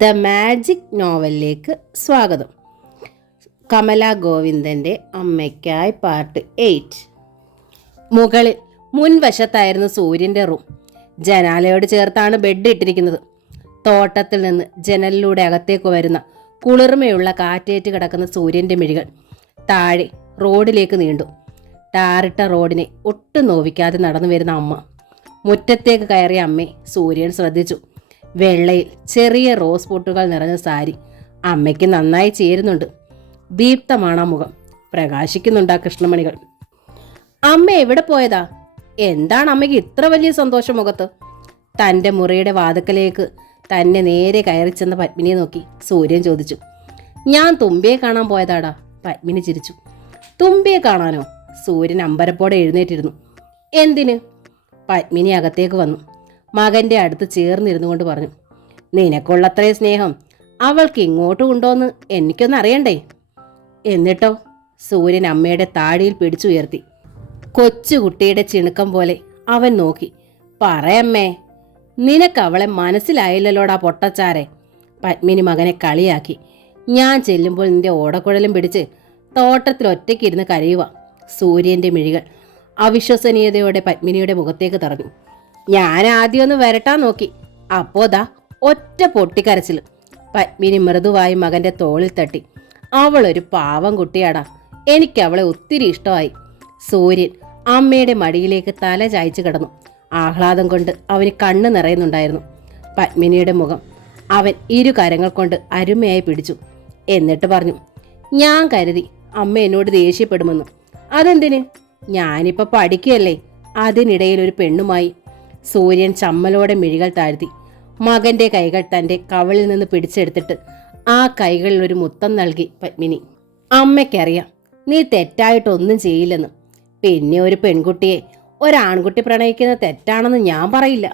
The magic നോവലിലേക്ക് സ്വാഗതം. Kamala ഗോവിന്ദൻ്റെ അമ്മയ്ക്കായി part 8. മുകളിൽ മുൻവശത്തായിരുന്നു സൂര്യൻ്റെ റൂം. ജനാലയോട് ചേർത്താണ് ബെഡ് ഇട്ടിരിക്കുന്നത്. തോട്ടത്തിൽ നിന്ന് ജനലിലൂടെ അകത്തേക്ക് വരുന്ന കുളിർമയുള്ള കാറ്റേറ്റ് കിടക്കുന്ന സൂര്യൻ്റെ മിഴികൾ താഴെ റോഡിലേക്ക് നീണ്ടു. ടാറിട്ട റോഡിനെ ഒട്ടും നോവിക്കാതെ നടന്നു വരുന്ന അമ്മ. മുറ്റത്തേക്ക് കയറിയ അമ്മയെ സൂര്യൻ ശ്രദ്ധിച്ചു. വെള്ളയിൽ ചെറിയ റോസ് പൊട്ടുകൾ നിറഞ്ഞ സാരി അമ്മയ്ക്ക് നന്നായി ചേരുന്നുണ്ട്. ദീപ്തമാണ് ആ മുഖം, പ്രകാശിക്കുന്നുണ്ട് ആ കൃഷ്ണമണികൾ. അമ്മ എവിടെ പോയതാ? എന്താണ് അമ്മയ്ക്ക് ഇത്ര വലിയ സന്തോഷം മുഖത്ത്? തൻ്റെ മുറിയുടെ വാതിക്കലേക്ക് തന്നെ നേരെ കയറി ചെന്ന പത്മിനിയെ നോക്കി സൂര്യൻ ചോദിച്ചു. ഞാൻ തുമ്പിയെ കാണാൻ പോയതാടാ. പത്മിനി ചിരിച്ചു. തുമ്പിയെ കാണാനോ? സൂര്യൻ അമ്പരപ്പോടെ എഴുന്നേറ്റിരുന്നു. എന്തിന്? പത്മിനി അകത്തേക്ക് വന്നു. മകൻ്റെ അടുത്ത് ചേർന്നിരുന്നു കൊണ്ട് പറഞ്ഞു, നിനക്കുള്ളത്രയും സ്നേഹം അവൾക്ക് ഇങ്ങോട്ട് ഉണ്ടോയെന്ന് എനിക്കൊന്ന് അറിയണ്ടേ? എന്നിട്ടോ? സൂര്യൻ അമ്മയുടെ താടിയിൽ പിടിച്ചുയർത്തി. കൊച്ചുകുട്ടിയുടെ ചിണുക്കം പോലെ അവൻ നോക്കി. പറയമ്മേ, നിനക്ക് അവളെ മനസ്സിലായില്ലല്ലോടാ പൊട്ടച്ചാരെ. പത്മിനി മകനെ കളിയാക്കി. ഞാൻ ചെല്ലുമ്പോൾ നിന്റെ ഓടക്കുഴലും പിടിച്ച് തോട്ടത്തിൽ ഒറ്റയ്ക്കിരുന്ന് കരയുക. സൂര്യൻ്റെ മിഴികൾ അവിശ്വസനീയതയോടെ പത്മിനിയുടെ മുഖത്തേക്ക് തറഞ്ഞു. ഞാൻ ആദ്യം ഒന്ന് വരട്ടാൻ നോക്കി, അപ്പോ ദാ ഒറ്റ പൊട്ടിക്കരച്ചിൽ. പത്മിനി മൃദുവായി മകന്റെ തോളിൽ തട്ടി. അവളൊരു പാവം കുട്ടിയാടാ, എനിക്ക് അവളെ ഒത്തിരി ഇഷ്ടമായി. സൂര്യൻ അമ്മയുടെ മടിയിലേക്ക് തല ചായ്ച്ചു കിടന്നു. ആഹ്ലാദം കൊണ്ട് അവന് കണ്ണ് നിറയുന്നുണ്ടായിരുന്നു. പത്മിനിയുടെ മുഖം അവൻ ഇരു കരങ്ങൾ കൊണ്ട് അരുമയായി പിടിച്ചു. എന്നിട്ട് പറഞ്ഞു, ഞാൻ കരുതി അമ്മ എന്നോട് ദേഷ്യപ്പെടുമെന്ന്. അതെന്തിന്? ഞാനിപ്പോൾ പഠിക്കുകയല്ലേ. അതിനിടയിൽ ഒരു പെണ്ണുമായി. സൂര്യൻ ചമ്മലോടെ മിഴികൾ താഴ്ത്തി. മകന്റെ കൈകൾ തൻ്റെ കവളിൽ നിന്ന് പിടിച്ചെടുത്തിട്ട് ആ കൈകളിൽ ഒരു മുത്തം നൽകി പത്മിനി. അമ്മയ്ക്കറിയാം നീ തെറ്റായിട്ടൊന്നും ചെയ്യില്ലെന്ന്. പിന്നെ ഒരു പെൺകുട്ടിയെ ഒരാൺകുട്ടി പ്രണയിക്കുന്നത് തെറ്റാണെന്ന് ഞാൻ പറയില്ല.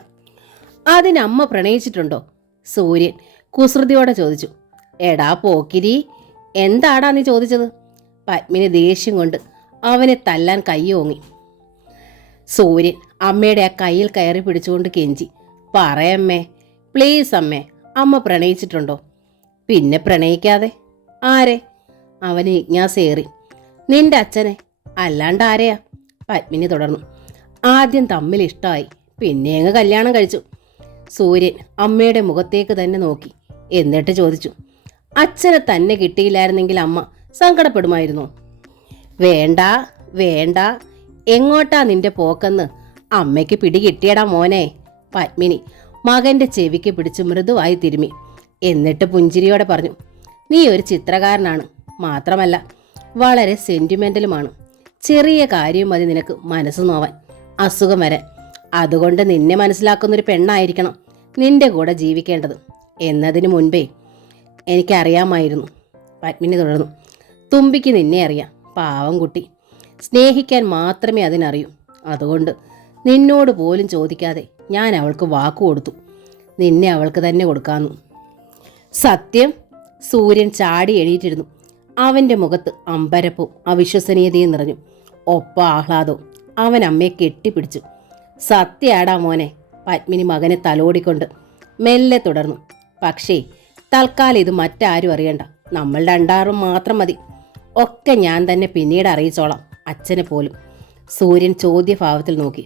അതിനമ്മ പ്രണയിച്ചിട്ടുണ്ടോ? സൂര്യൻ കുസൃതിയോടെ ചോദിച്ചു. എടാ പോക്കിരി, എന്താടാ നീ ചോദിച്ചത്? പത്മിനി ദേഷ്യം കൊണ്ട് അവനെ തല്ലാൻ കൈയോങ്ങി. സൂര്യൻ അമ്മയുടെ ആ കയ്യിൽ കയറി പിടിച്ചുകൊണ്ട് കെഞ്ചി. പറയമ്മേ, പ്ലീസ് അമ്മേ, അമ്മ പ്രണയിച്ചിട്ടുണ്ടോ? പിന്നെ പ്രണയിക്കാതെ? ആരെ? അവന് ജിജ്ഞാസയേറി. നിന്റെ അച്ഛനെ, അല്ലാണ്ട് ആരെയാ? പത്മിനി തുടർന്നു. ആദ്യം തമ്മിൽ ഇഷ്ടമായി, പിന്നെ അങ്ങ് കല്യാണം കഴിച്ചു. സൂര്യൻ അമ്മയുടെ മുഖത്തേക്ക് തന്നെ നോക്കി. എന്നിട്ട് ചോദിച്ചു, അച്ഛനെ തന്നെ കിട്ടിയില്ലായിരുന്നെങ്കിൽ അമ്മ സങ്കടപ്പെടുമായിരുന്നോ? വേണ്ട വേണ്ട, എങ്ങോട്ടാ നിന്റെ പോക്കെന്ന് അമ്മയ്ക്ക് പിടി കിട്ടിയടാ മോനെ. പത്മിനി മകന്റെ ചെവിക്ക് പിടിച്ച് മൃദുവായി തിരുമ്മി. എന്നിട്ട് പുഞ്ചിരിയോടെ പറഞ്ഞു, നീ ഒരു ചിത്രകാരനാണ്, മാത്രമല്ല വളരെ സെന്റിമെന്റലുമാണ്. ചെറിയ കാര്യം മതി നിനക്ക് മനസ്സ് നോവാൻ, അസുഖം വരാൻ. അതുകൊണ്ട് നിന്നെ മനസ്സിലാക്കുന്നൊരു പെണ്ണായിരിക്കണം നിന്റെ കൂടെ ജീവിക്കേണ്ടത് എന്നതിന് മുൻപേ എനിക്കറിയാമായിരുന്നു. പത്മിനി തുടർന്നു. തുമ്പിക്ക് നിന്നെ അറിയാം, പാവം കുട്ടി. സ്നേഹിക്കാൻ മാത്രമേ അതിനറിയൂ. അതുകൊണ്ട് നിന്നോട് പോലും ചോദിക്കാതെ ഞാൻ അവൾക്ക് വാക്കു കൊടുത്തു, നിന്നെ അവൾക്ക് തന്നെ കൊടുക്കാമെന്ന്. സത്യം? സൂര്യൻ ചാടി എണീറ്റിരുന്നു. അവൻ്റെ മുഖത്ത് അമ്പരപ്പും അവിശ്വസനീയതയും നിറഞ്ഞു, ഒപ്പം ആഹ്ലാദവും. അവൻ അമ്മയെ കെട്ടിപ്പിടിച്ചു. സത്യാടാ മോനെ. പത്മിനി മകനെ തലോടിക്കൊണ്ട് മെല്ലെ തുടർന്നു. പക്ഷേ തൽക്കാലം ഇത് മറ്റാരും അറിയണ്ട, നമ്മൾ രണ്ടാറും മാത്രം മതി. ഒക്കെ ഞാൻ തന്നെ പിന്നീട് അറിയിച്ചോളാം, അച്ഛനെ പോലും. സൂര്യൻ ചോദ്യഭാവത്തിൽ നോക്കി.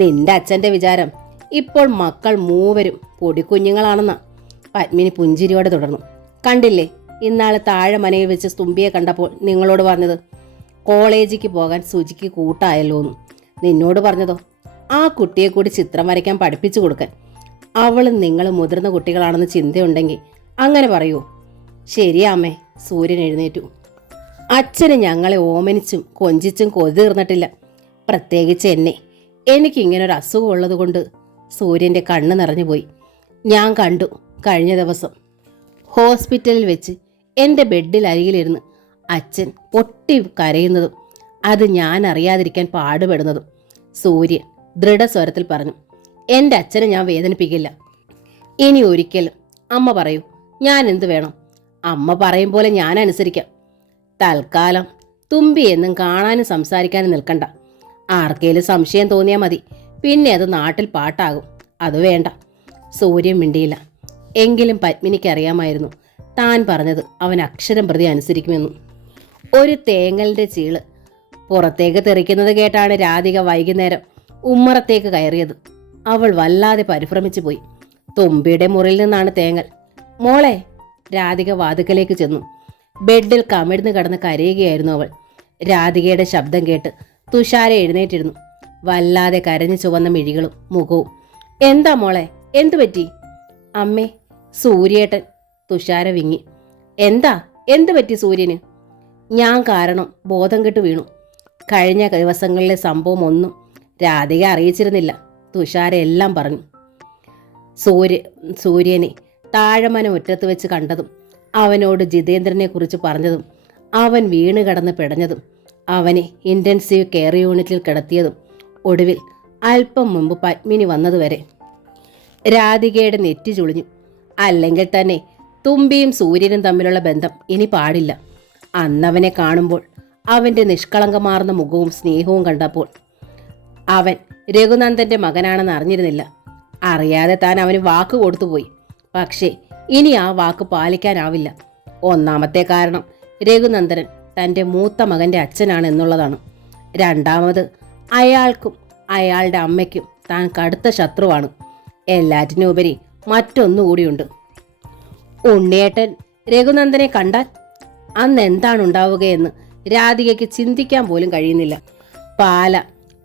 നിന്റെ അച്ഛൻ്റെ വിചാരം ഇപ്പോൾ മക്കൾ മൂവരും പൊടിക്കുഞ്ഞുങ്ങളാണെന്നാ. പത്മിനി പുഞ്ചിരിയോടെ തുടർന്നു. കണ്ടില്ലേ, ഇന്നാളെ താഴെ മനയിൽ വെച്ച് തുമ്പിയെ കണ്ടപ്പോൾ നിങ്ങളോട് പറഞ്ഞത്? കോളേജിലേക്ക് പോകാൻ സുജിക്ക് കൂട്ടായല്ലോന്ന്. നിന്നോട് പറഞ്ഞതോ ആ കുട്ടിയെ കൂടി ചിത്രം വരയ്ക്കാൻ പഠിപ്പിച്ചു കൊടുക്കാൻ. അവളും നിങ്ങൾ മുതിർന്ന കുട്ടികളാണെന്ന് ചിന്തയുണ്ടെങ്കിൽ അങ്ങനെ പറയൂ. ശരിയാമ്മേ. സൂര്യൻ എഴുന്നേറ്റു. അച്ഛന് ഞങ്ങളെ ഓമനിച്ചും കൊഞ്ചിച്ചും കൊതി തീർന്നിട്ടില്ല, പ്രത്യേകിച്ച് എന്നെ. എനിക്കിങ്ങനൊരു അസുഖം ഉള്ളത് കൊണ്ട്. സൂര്യൻ്റെ കണ്ണ് നിറഞ്ഞുപോയി. ഞാൻ കണ്ടു കഴിഞ്ഞ ദിവസം ഹോസ്പിറ്റലിൽ വെച്ച് എൻ്റെ ബെഡിൽ അരികിലിരുന്ന് അച്ഛൻ പൊട്ടി കരയുന്നതും അത് ഞാൻ അറിയാതിരിക്കാൻ പാടുപെടുന്നതും. സൂര്യൻ ദൃഢസ്വരത്തിൽ പറഞ്ഞു. എൻ്റെ അച്ഛനെ ഞാൻ വേദനിപ്പിക്കില്ല ഇനി ഒരിക്കലും. അമ്മ പറയൂ, ഞാൻ എന്ത് വേണം? അമ്മ പറയും പോലെ ഞാൻ അനുസരിക്കാം. തൽക്കാലം തുമ്പി എന്നും കാണാനും സംസാരിക്കാനും നിൽക്കണ്ട. ആർക്കേലും സംശയം തോന്നിയാൽ മതി, പിന്നെ അത് നാട്ടിൽ പാട്ടാകും. അത് വേണ്ട. സൂര്യൻ മിണ്ടിയില്ല. എങ്കിലും പത്മിനിക്ക് അറിയാമായിരുന്നു താൻ പറഞ്ഞത് അവൻ അക്ഷരം പ്രതി അനുസരിക്കുമെന്നും. ഒരു തേങ്ങലിൻ്റെ ചീള് പുറത്തേക്ക് തെറിക്കുന്നത് കേട്ടാണ് രാധിക വൈകുന്നേരം ഉമ്മറത്തേക്ക് കയറിയത്. അവൾ വല്ലാതെ പരിഭ്രമിച്ചു പോയി. തുമ്പിയുടെ മുറിയിൽ നിന്നാണ് തേങ്ങൽ. മോളെ, രാധിക വാതുക്കലേക്ക് ചെന്നു. ബെഡിൽ കമിഴ്ന്ന് കിടന്ന് കരയുകയായിരുന്നു അവൾ. രാധികയുടെ ശബ്ദം കേട്ട് തുഷാര എഴുന്നേറ്റിരുന്നു. വല്ലാതെ കരഞ്ഞു ചുവന്ന മിഴികളും മുഖവും. എന്താ മോളെ, എന്തു പറ്റി? അമ്മേ, സൂര്യേട്ടൻ. തുഷാര വിങ്ങി. എന്തു പറ്റി സൂര്യന്? ഞാൻ കാരണം ബോധം കെട്ട് വീണു. കഴിഞ്ഞ ദിവസങ്ങളിലെ സംഭവം ഒന്നും രാധിക അറിയിച്ചിരുന്നില്ല. തുഷാര എല്ലാം പറഞ്ഞു. സൂര്യനെ താഴമന മുറ്റത്ത് വെച്ച് കണ്ടതും, അവനോട് ജിതേന്ദ്രനെ കുറിച്ച് പറഞ്ഞതും, അവൻ വീണ് കിടന്ന് പിടഞ്ഞതും, അവനെ ഇൻറ്റൻസീവ് കെയർ യൂണിറ്റിൽ കിടത്തിയതും, ഒടുവിൽ അല്പം മുമ്പ് പത്മിനി വന്നതുവരെ. രാധികയുടെ നെറ്റി ചുളിഞ്ഞു. അല്ലെങ്കിൽ തന്നെ തുമ്പിയും സൂര്യനും തമ്മിലുള്ള ബന്ധം ഇനി പാടില്ല. അന്നവനെ കാണുമ്പോൾ, അവൻ്റെ നിഷ്കളങ്കമാർന്ന മുഖവും സ്നേഹവും കണ്ടപ്പോൾ അവൻ രഘുനന്ദൻ്റെ മകനാണെന്ന് അറിഞ്ഞിരുന്നില്ല. അറിയാതെ താൻ അവന് വാക്ക് കൊടുത്തുപോയി. പക്ഷേ ഇനി ആ വാക്ക് പാലിക്കാനാവില്ല. ഒന്നാമത്തെ കാരണം രഘുനന്ദനൻ തൻ്റെ മൂത്ത മകൻ്റെ അച്ഛനാണ് എന്നുള്ളതാണ്. രണ്ടാമത്, അയാൾക്കും അയാളുടെ അമ്മയ്ക്കും താൻ കടുത്ത ശത്രുവാണ്. എല്ലാറ്റിനുപരി മറ്റൊന്നുകൂടിയുണ്ട്. ഉണ്ണിയേട്ടൻ രഘുനന്ദനെ കണ്ടാൽ അന്ന് എന്താണ് ഉണ്ടാവുകയെന്ന് രാധികയ്ക്ക് ചിന്തിക്കാൻ പോലും കഴിയുന്നില്ല. പാല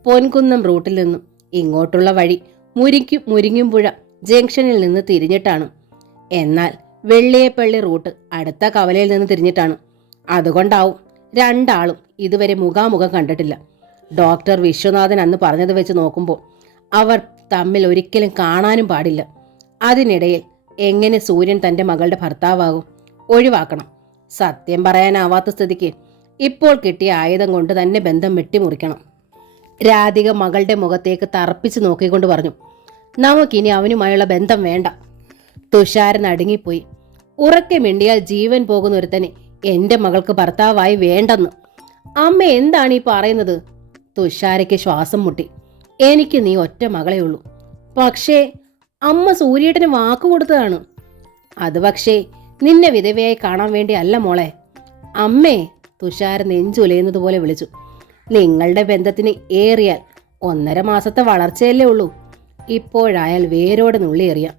പൊൻകുന്നം റൂട്ടിൽ നിന്നും ഇങ്ങോട്ടുള്ള വഴി മുരിങ്ങുംപുഴ ജംഗ്ഷനിൽ നിന്ന് തിരിഞ്ഞിട്ടാണ്. എന്നാൽ വെള്ളിയപ്പള്ളി റൂട്ട് അടുത്ത കവലയിൽ നിന്ന് തിരിഞ്ഞിട്ടാണ്. അതുകൊണ്ടാവും രണ്ടാളും ഇതുവരെ മുഖാമുഖം കണ്ടിട്ടില്ല. ഡോക്ടർ വിശ്വനാഥൻ അന്ന് പറഞ്ഞത് വെച്ച് നോക്കുമ്പോൾ അവർ തമ്മിൽ ഒരിക്കലും കാണാനും പാടില്ല. അതിനിടയിൽ എങ്ങനെ സൂര്യൻ തൻ്റെ മകളുടെ ഭർത്താവാകും? ഒഴിവാക്കണം. സത്യം പറയാനാവാത്ത സ്ഥിതിക്ക് ഇപ്പോൾ കിട്ടിയ ആയുധം കൊണ്ട് തന്നെ ബന്ധം വെട്ടിമുറിക്കണം. രാധിക മകളുടെ മുഖത്തേക്ക് തറപ്പിച്ച് നോക്കിക്കൊണ്ട് പറഞ്ഞു. നമുക്കിനി അവനുമായുള്ള ബന്ധം വേണ്ട. തുഷാരൻ നടുങ്ങിപ്പോയി. ഉറക്കെ മിണ്ടിയാൽ ജീവൻ പോകുന്ന ഒരുത്തനെ എൻ്റെ മകൾക്ക് ഭർത്താവായി വേണ്ടെന്ന്. അമ്മ എന്താണ് ഈ പറയുന്നത്? തുഷാരയ്ക്ക് ശ്വാസം മുട്ടി. എനിക്ക് നീ ഒറ്റ മകളേ ഉള്ളൂ. പക്ഷേ അമ്മ സൂര്യേട്ടന് വാക്ക് കൊടുത്തതാണ്. അത് പക്ഷേ നിന്നെ വിധവയായി കാണാൻ വേണ്ടി അല്ല മോളെ. അമ്മേ, തുഷാര നെഞ്ചുലയുന്നത് പോലെ വിളിച്ചു. നിങ്ങളുടെ ബന്ധത്തിന് ഏറിയാൽ 1.5 മാസത്തെ വളർച്ചയല്ലേ ഉള്ളൂ. ഇപ്പോഴായാൽ വേരോടെ നുള്ളിയെറിയാം.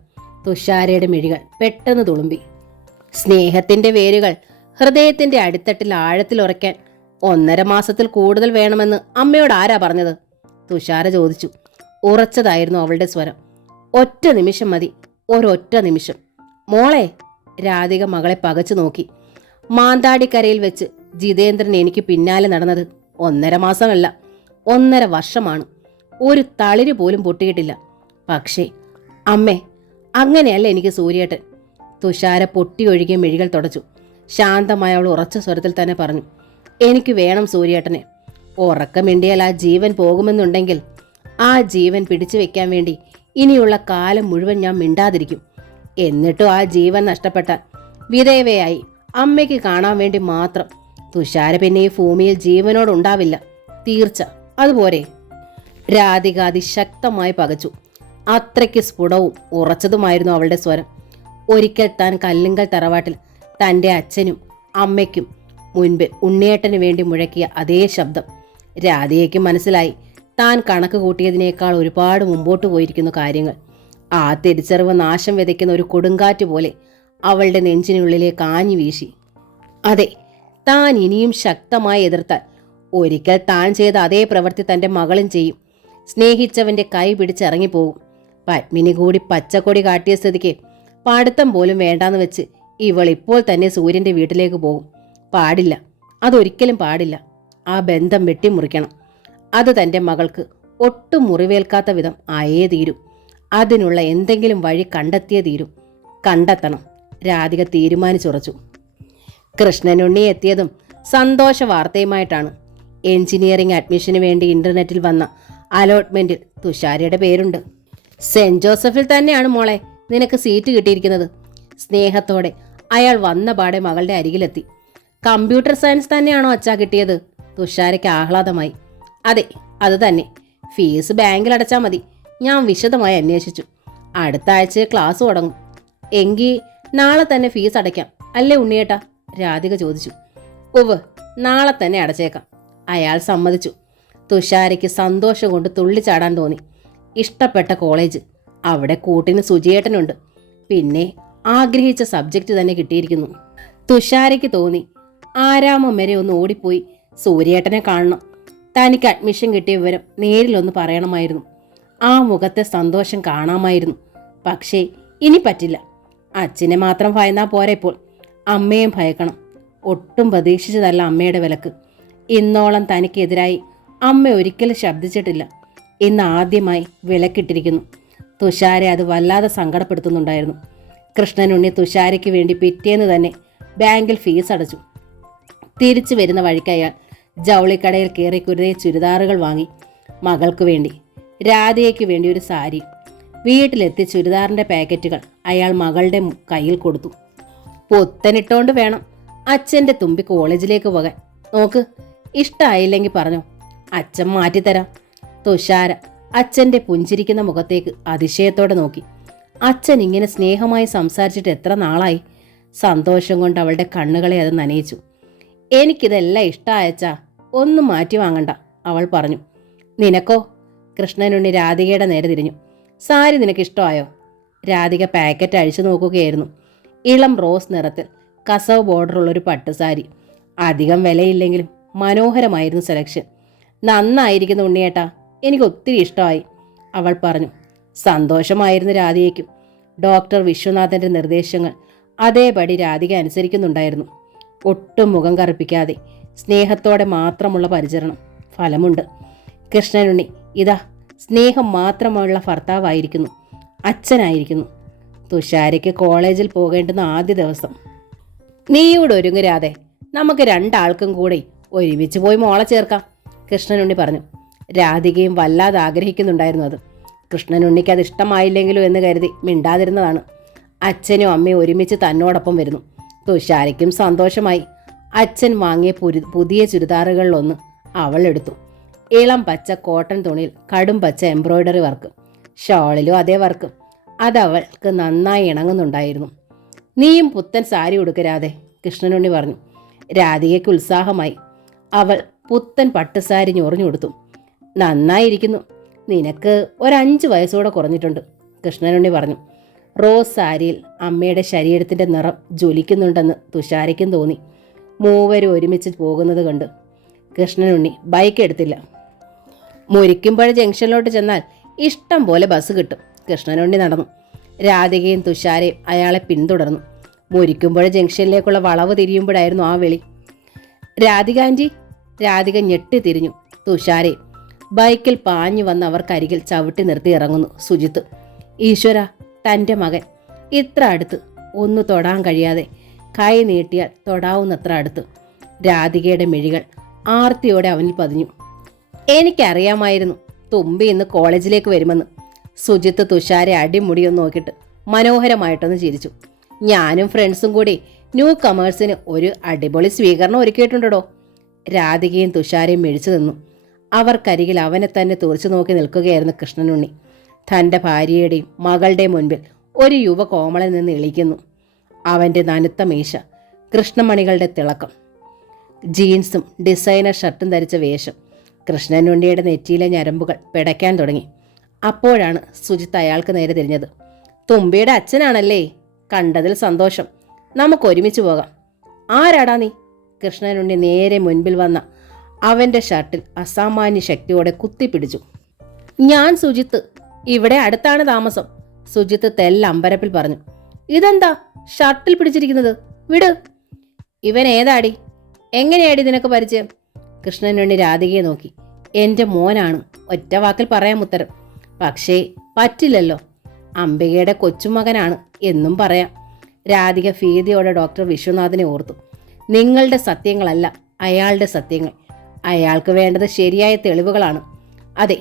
തുഷാരയുടെ മിഴികൾ പെട്ടെന്ന് തുളുമ്പി. സ്നേഹത്തിന്റെ വേരുകൾ ഹൃദയത്തിന്റെ അടിത്തട്ടിൽ ആഴത്തിൽ ഉറയ്ക്കാൻ 1.5 മാസത്തിൽ കൂടുതൽ വേണമെന്ന് അമ്മയോട് ആരാ പറഞ്ഞത്? തുഷാര ചോദിച്ചു. ഉറച്ചതായിരുന്നു അവളുടെ സ്വരം. ഒറ്റ നിമിഷം മതി, ഒരൊറ്റ നിമിഷം. മോളെ, രാധിക മകളെ പകച്ചു നോക്കി. മാന്താടിക്കരയിൽ വെച്ച് ജിതേന്ദ്രൻ എനിക്ക് പിന്നാലെ നടന്നത് 1.5 മാസമല്ല, 1.5 വർഷമാണ്. ഒരു തളിര് പോലും പൊട്ടിയിട്ടില്ല. പക്ഷേ അമ്മേ, അങ്ങനെയല്ല എനിക്ക് സൂര്യേട്ടൻ. തുഷാര പൊട്ടിയൊഴുകിയ മിഴികൾ തുടച്ചു. ശാന്തമായ അവൾ ഉറച്ച സ്വരത്തിൽ തന്നെ പറഞ്ഞു. എനിക്ക് വേണം സൂര്യേട്ടനെ. ഉറക്കമിണ്ടിയാൽ ആ ജീവൻ പോകുമെന്നുണ്ടെങ്കിൽ ആ ജീവൻ പിടിച്ചു വെക്കാൻ വേണ്ടി ഇനിയുള്ള കാലം മുഴുവൻ ഞാൻ മിണ്ടാതിരിക്കും. എന്നിട്ടും ആ ജീവൻ നഷ്ടപ്പെട്ടാൽ വിധവയായി അമ്മയ്ക്ക് കാണാൻ വേണ്ടി മാത്രം തുഷാര പിന്നെ ഈ ഭൂമിയിൽ ജീവനോടുണ്ടാവില്ല. തീർച്ച. അതുപോരെ? രാധിക അതിശക്തമായി പകച്ചു. അത്രയ്ക്ക് സ്ഫുടവും ഉറച്ചതുമായിരുന്നു അവളുടെ സ്വരം. ഒരിക്കൽ താൻ കല്ലുങ്കൽ തറവാട്ടിൽ തൻ്റെ അച്ഛനും അമ്മയ്ക്കും മുൻപിൽ ഉണ്ണിയേട്ടന് വേണ്ടി മുഴക്കിയ അതേ ശബ്ദം. രാധികയ്ക്ക് മനസ്സിലായി താൻ കണക്ക് കൂട്ടിയതിനേക്കാൾ ഒരുപാട് മുമ്പോട്ട് പോയിരിക്കുന്നു കാര്യങ്ങൾ. ആ തിരിച്ചറിവ് നാശം വിതയ്ക്കുന്ന ഒരു കൊടുങ്കാറ്റ് പോലെ അവളുടെ നെഞ്ചിനുള്ളിലേക്ക് ആഞ്ഞു വീശി. അതെ, താൻ ഇനിയും ശക്തമായി എതിർത്താൽ ഒരിക്കൽ താൻ ചെയ്ത അതേ പ്രവൃത്തി തൻ്റെ മകളും ചെയ്യും. സ്നേഹിച്ചവൻ്റെ കൈ പിടിച്ചിറങ്ങിപ്പോകും. പത്മിനി കൂടി പച്ചക്കൊടി കാട്ടിയ സ്ഥിതിക്ക് പഠിത്തം പോലും വേണ്ടാന്ന് വെച്ച് ഇവൾ ഇപ്പോൾ തന്നെ സൂര്യൻ്റെ വീട്ടിലേക്ക് പോകും. പാടില്ല, അതൊരിക്കലും പാടില്ല. ആ ബന്ധം വെട്ടിമുറിക്കണം. അത് തൻ്റെ മകൾക്ക് ഒട്ടും മുറിവേൽക്കാത്ത വിധം ആയേ തീരും. അതിനുള്ള എന്തെങ്കിലും വഴി കണ്ടെത്തിയേ തീരും. കണ്ടെത്തണം. രാധിക തീരുമാനിച്ചുറച്ചു. കൃഷ്ണനുണ്ണി എത്തിയതും സന്തോഷ വാർത്തയുമായിട്ടാണ്. എഞ്ചിനീയറിംഗ് അഡ്മിഷന് വേണ്ടി ഇന്റർനെറ്റിൽ വന്ന അലോട്ട്മെന്റിൽ തുഷാരയുടെ പേരുണ്ട്. സെന്റ് ജോസഫിൽ തന്നെയാണ് മോളെ നിനക്ക് സീറ്റ് കിട്ടിയിരിക്കുന്നത്. സ്നേഹത്തോടെ അയാൾ വന്ന പാടെ മകളുടെ അരികിലെത്തി. കമ്പ്യൂട്ടർ സയൻസ് തന്നെയാണോ അച്ഛാ കിട്ടിയത്? തുഷാരയ്ക്ക് ആഹ്ലാദമായി. അതെ, അത് തന്നെ. ഫീസ് ബാങ്കിൽ അടച്ചാൽ മതി. ഞാൻ വിശദമായി അന്വേഷിച്ചു. അടുത്ത ആഴ്ച ക്ലാസ് തുടങ്ങും. എങ്കിൽ നാളെ തന്നെ ഫീസ് അടയ്ക്കാം അല്ലേ ഉണ്ണിയേട്ടാ? രാധിക ചോദിച്ചു. ഉവ്, നാളെ തന്നെ അടച്ചേക്കാം. അയാൾ സമ്മതിച്ചു. തുഷാരയ്ക്ക് സന്തോഷം കൊണ്ട് തുള്ളിച്ചാടാൻ തോന്നി. ഇഷ്ടപ്പെട്ട കോളേജ്, അവിടെ കൂട്ടിന് സുജിയേട്ടനുണ്ട്. പിന്നെ ആഗ്രഹിച്ച സബ്ജക്റ്റ് തന്നെ കിട്ടിയിരിക്കുന്നു. തുഷാരയ്ക്ക് തോന്നി ആരാമം വരെ ഒന്ന് ഓടിപ്പോയി സൂര്യേട്ടനെ കാണണം. തനിക്ക് അഡ്മിഷൻ കിട്ടിയ വിവരം നേരിലൊന്ന് പറയണമായിരുന്നു. ആ മുഖത്തെ സന്തോഷം കാണാമായിരുന്നു. പക്ഷേ ഇനി പറ്റില്ല. അച്ഛനെ മാത്രം ഭയന്നാ പോരെ ഇപ്പോൾ, അമ്മയും ഭയക്കണം. ഒട്ടും പ്രതീക്ഷിച്ചതല്ല അമ്മയുടെ വിലക്ക്. ഇന്നോളം തനിക്കെതിരായി അമ്മ ഒരിക്കലും ശബ്ദിച്ചിട്ടില്ല. ഇന്ന് ആദ്യമായി വിലക്കിട്ടിരിക്കുന്നു. തുഷാരെ അത് വല്ലാതെ സങ്കടപ്പെടുത്തുന്നുണ്ടായിരുന്നു. കൃഷ്ണനുണ്ണി തുഷാരയ്ക്ക് വേണ്ടി പിറ്റേന്ന് തന്നെ ബാങ്കിൽ ഫീസ് അടച്ചു. തിരിച്ചു വരുന്ന വഴിക്ക് അയാൾ ജൗളിക്കടയിൽ കയറി കുറെ ചുരിദാറുകൾ വാങ്ങി. മകൾക്ക് വേണ്ടി, രാധയ്ക്ക് വേണ്ടി ഒരു സാരി. വീട്ടിലെത്തി ചുരിദാറിൻ്റെ പാക്കറ്റുകൾ അയാൾ മകളുടെ കയ്യിൽ കൊടുത്തു. പുത്തനിട്ടോണ്ട് വേണം അച്ഛൻ്റെ തുമ്പി കോളേജിലേക്ക് പോകാൻ. നോക്ക്, ഇഷ്ടമായില്ലെങ്കിൽ പറഞ്ഞോ, അച്ഛൻ മാറ്റിത്തരാം. തുഷാര അച്ഛൻ്റെ പുഞ്ചിരിക്കുന്ന മുഖത്തേക്ക് അതിശയത്തോടെ നോക്കി. അച്ഛൻ ഇങ്ങനെ സ്നേഹമായി സംസാരിച്ചിട്ട് എത്ര നാളായി? സന്തോഷം കൊണ്ട് അവളുടെ കണ്ണുകളെ അത് നനയിച്ചു. എനിക്കിതെല്ലാം ഇഷ്ടമായച്ചാ, ഒന്നും മാറ്റി വാങ്ങണ്ട, അവൾ പറഞ്ഞു. നിനക്കോ? കൃഷ്ണനുണ്ണി രാധികയുടെ നേരെ തിരിഞ്ഞു. സാരി നിനക്ക് ഇഷ്ടമായോ? രാധിക പാക്കറ്റ് അഴിച്ചു നോക്കുകയായിരുന്നു. ഇളം റോസ് നിറത്തിൽ കസവ് ബോർഡറുള്ളൊരു പട്ടുസാരി. അധികം വിലയില്ലെങ്കിലും മനോഹരമായിരുന്നു സെലക്ഷൻ. നന്നായിരിക്കുന്നു ഉണ്ണിയേട്ടാ, എനിക്ക് ഒത്തിരി ഇഷ്ടമായി, അവൾ പറഞ്ഞു. സന്തോഷമായിരുന്നു രാധികയ്ക്കും. ഡോക്ടർ വിശ്വനാഥൻ്റെ നിർദ്ദേശങ്ങൾ അതേപടി രാധിക അനുസരിക്കുന്നുണ്ടായിരുന്നു. ഒട്ടും മുഖം കറുപ്പിക്കാതെ സ്നേഹത്തോടെ മാത്രമുള്ള പരിചരണം ഫലമുണ്ട്. കൃഷ്ണനുണ്ണി ഇതാ സ്നേഹം മാത്രമുള്ള ഭർത്താവായിരിക്കുന്നു, അച്ഛനായിരിക്കുന്നു. തുഷാരയ്ക്ക് കോളേജിൽ പോകേണ്ടുന്ന ആദ്യ ദിവസം. നീയോട് ഒരുങ്ങരാതെ, നമുക്ക് രണ്ടാൾക്കും കൂടി ഒരുമിച്ച് പോയി മോളെ ചേർക്കാം, കൃഷ്ണനുണ്ണി പറഞ്ഞു. രാധികയും വല്ലാതെ ആഗ്രഹിക്കുന്നുണ്ടായിരുന്നു അത്. കൃഷ്ണനുണ്ണിക്ക് അത് ഇഷ്ടമായില്ലെങ്കിലും എന്ന് കരുതി മിണ്ടാതിരുന്നതാണ്. അച്ഛനും അമ്മയും ഒരുമിച്ച് തന്നോടൊപ്പം വരുന്നു. തുഷാരയ്ക്കും സന്തോഷമായി. അച്ഛൻ വാങ്ങിയ പുതിയ ചുരിദാറുകളിലൊന്ന് അവൾ എടുത്തു. ഇളം പച്ച കോട്ടൺ തുണിയിൽ കടും പച്ച എംബ്രോയ്ഡറി വർക്ക്. ഷോളിലും അതേ വർക്ക്. അതവൾക്ക് നന്നായി ഇണങ്ങുന്നുണ്ടായിരുന്നു. നീയും പുത്തൻ സാരി ഉടുക്കരാതെ, കൃഷ്ണനുണ്ണി പറഞ്ഞു. രാധികയ്ക്ക് ഉത്സാഹമായി. അവൾ പുത്തൻ പട്ടുസാരി ഞൊറിഞ്ഞു കൊടുത്തു. നന്നായിരിക്കുന്നു, നിനക്ക് 5 വയസ്സോടെ കുറഞ്ഞിട്ടുണ്ട്, കൃഷ്ണനുണ്ണി പറഞ്ഞു. റോസ് സാരിയിൽ അമ്മയുടെ ശരീരത്തിൻ്റെ നിറം ജ്വലിക്കുന്നുണ്ടെന്ന് തുഷാരയ്ക്കും തോന്നി. മൂവരും ഒരുമിച്ച് പോകുന്നത് കണ്ട് കൃഷ്ണനുണ്ണി ബൈക്ക് എടുത്തില്ല. മുരിക്കുമ്പുഴ ജംഗ്ഷനിലോട്ട് ചെന്നാൽ ഇഷ്ടം പോലെ ബസ് കിട്ടും. കൃഷ്ണനുണ്ണി നടന്നു. രാധികയും തുഷാരയും അയാളെ പിന്തുടർന്നു. മുരിക്കുമ്പുഴ ജംഗ്ഷനിലേക്കുള്ള വളവ് തിരിയുമ്പോഴായിരുന്നു ആ വിളി. രാധിക ആൻറ്റി. രാധിക ഞെട്ടി തിരിഞ്ഞു. തുഷാരയും. ബൈക്കിൽ പാഞ്ഞു വന്ന് അവർക്കരികിൽ ചവിട്ടി നിർത്തി ഇറങ്ങുന്നു സുജിത്ത്. ഈശ്വര, തൻ്റെ മകൻ ഇത്ര അടുത്ത്, ഒന്ന് തൊടാൻ കഴിയാതെ കൈ നീട്ടിയാൽ തൊടാവുന്നത്ര അടുത്ത്. രാധികയുടെ മിഴികൾ ആർത്തിയോടെ അവനിൽ പതിഞ്ഞു. എനിക്കറിയാമായിരുന്നു തുമ്പി ഇന്ന് കോളേജിലേക്ക് വരുമെന്ന്. സുജിത്ത് തുഷാരെ അടിമുടിയൊന്ന് നോക്കിയിട്ട് മനോഹരമായിട്ടൊന്ന് ചിരിച്ചു. ഞാനും ഫ്രണ്ട്സും കൂടി ന്യൂ കമേഴ്സിന് ഒരു അടിപൊളി സ്വീകരണം ഒരുക്കിയിട്ടുണ്ടോ. രാധികയും തുഷാരയും മിഴിച്ചു നിന്നു. അവർക്കരികിൽ അവനെ തന്നെ തുറച്ചു നോക്കി നിൽക്കുകയായിരുന്നു കൃഷ്ണനുണ്ണി. തൻ്റെ ഭാര്യയുടെയും മകളുടെയും മുൻപിൽ ഒരു യുവ കോമളൻ നിന്ന് ഇളിക്കുന്നു. അവൻ്റെ നനുത്ത മീശ, കൃഷ്ണമണികളുടെ തിളക്കം, ജീൻസും ഡിസൈനർ ഷർട്ടും ധരിച്ച വേഷം. കൃഷ്ണനുണ്ണിയുടെ നെറ്റിയിലെ ഞരമ്പുകൾ പിടയ്ക്കാൻ തുടങ്ങി. അപ്പോഴാണ് സുജിത്ത് അയാൾക്ക് നേരെ തിരിഞ്ഞത്. തുമ്പിയുടെ അച്ഛനാണല്ലേ? കണ്ടതിൽ സന്തോഷം, നമുക്ക് ഒരുമിച്ച് പോകാം. ആരാടാ നീ? കൃഷ്ണനുണ്ണി നേരെ മുൻപിൽ വന്ന അവൻ്റെ ഷർട്ടിൽ അസാമാന്യ ശക്തിയോടെ കുത്തിപ്പിടിച്ചു. ഞാൻ സുജിത്ത്, ഇവിടെ അടുത്താണ് താമസം, സുജിത്ത് തെല്ലമ്പരപ്പിൽ പറഞ്ഞു. ഇതെന്താ ഷർട്ടിൽ പിടിച്ചിരിക്കുന്നത്? വിട്. ഇവൻ ഏതാടി? എങ്ങനെയാടി നിനക്ക് പരിചയം? കൃഷ്ണനുണ്ണി രാധികയെ നോക്കി. എൻ്റെ മോനാണ്, ഒറ്റ വാക്കിൽ പറയാം ഉത്തരം. പക്ഷേ പറ്റില്ലല്ലോ, അംബികയുടെ കൊച്ചുമകനാണ് എന്നും പറയാം. രാധിക ഭീതിയോടെ ഡോക്ടർ വിശ്വനാഥിനെ ഓർത്തു. നിങ്ങളുടെ സത്യങ്ങളല്ല അയാളുടെ സത്യങ്ങൾ. അയാൾക്ക് വേണ്ടത് ശരിയായ തെളിവുകളാണ്. അതെ,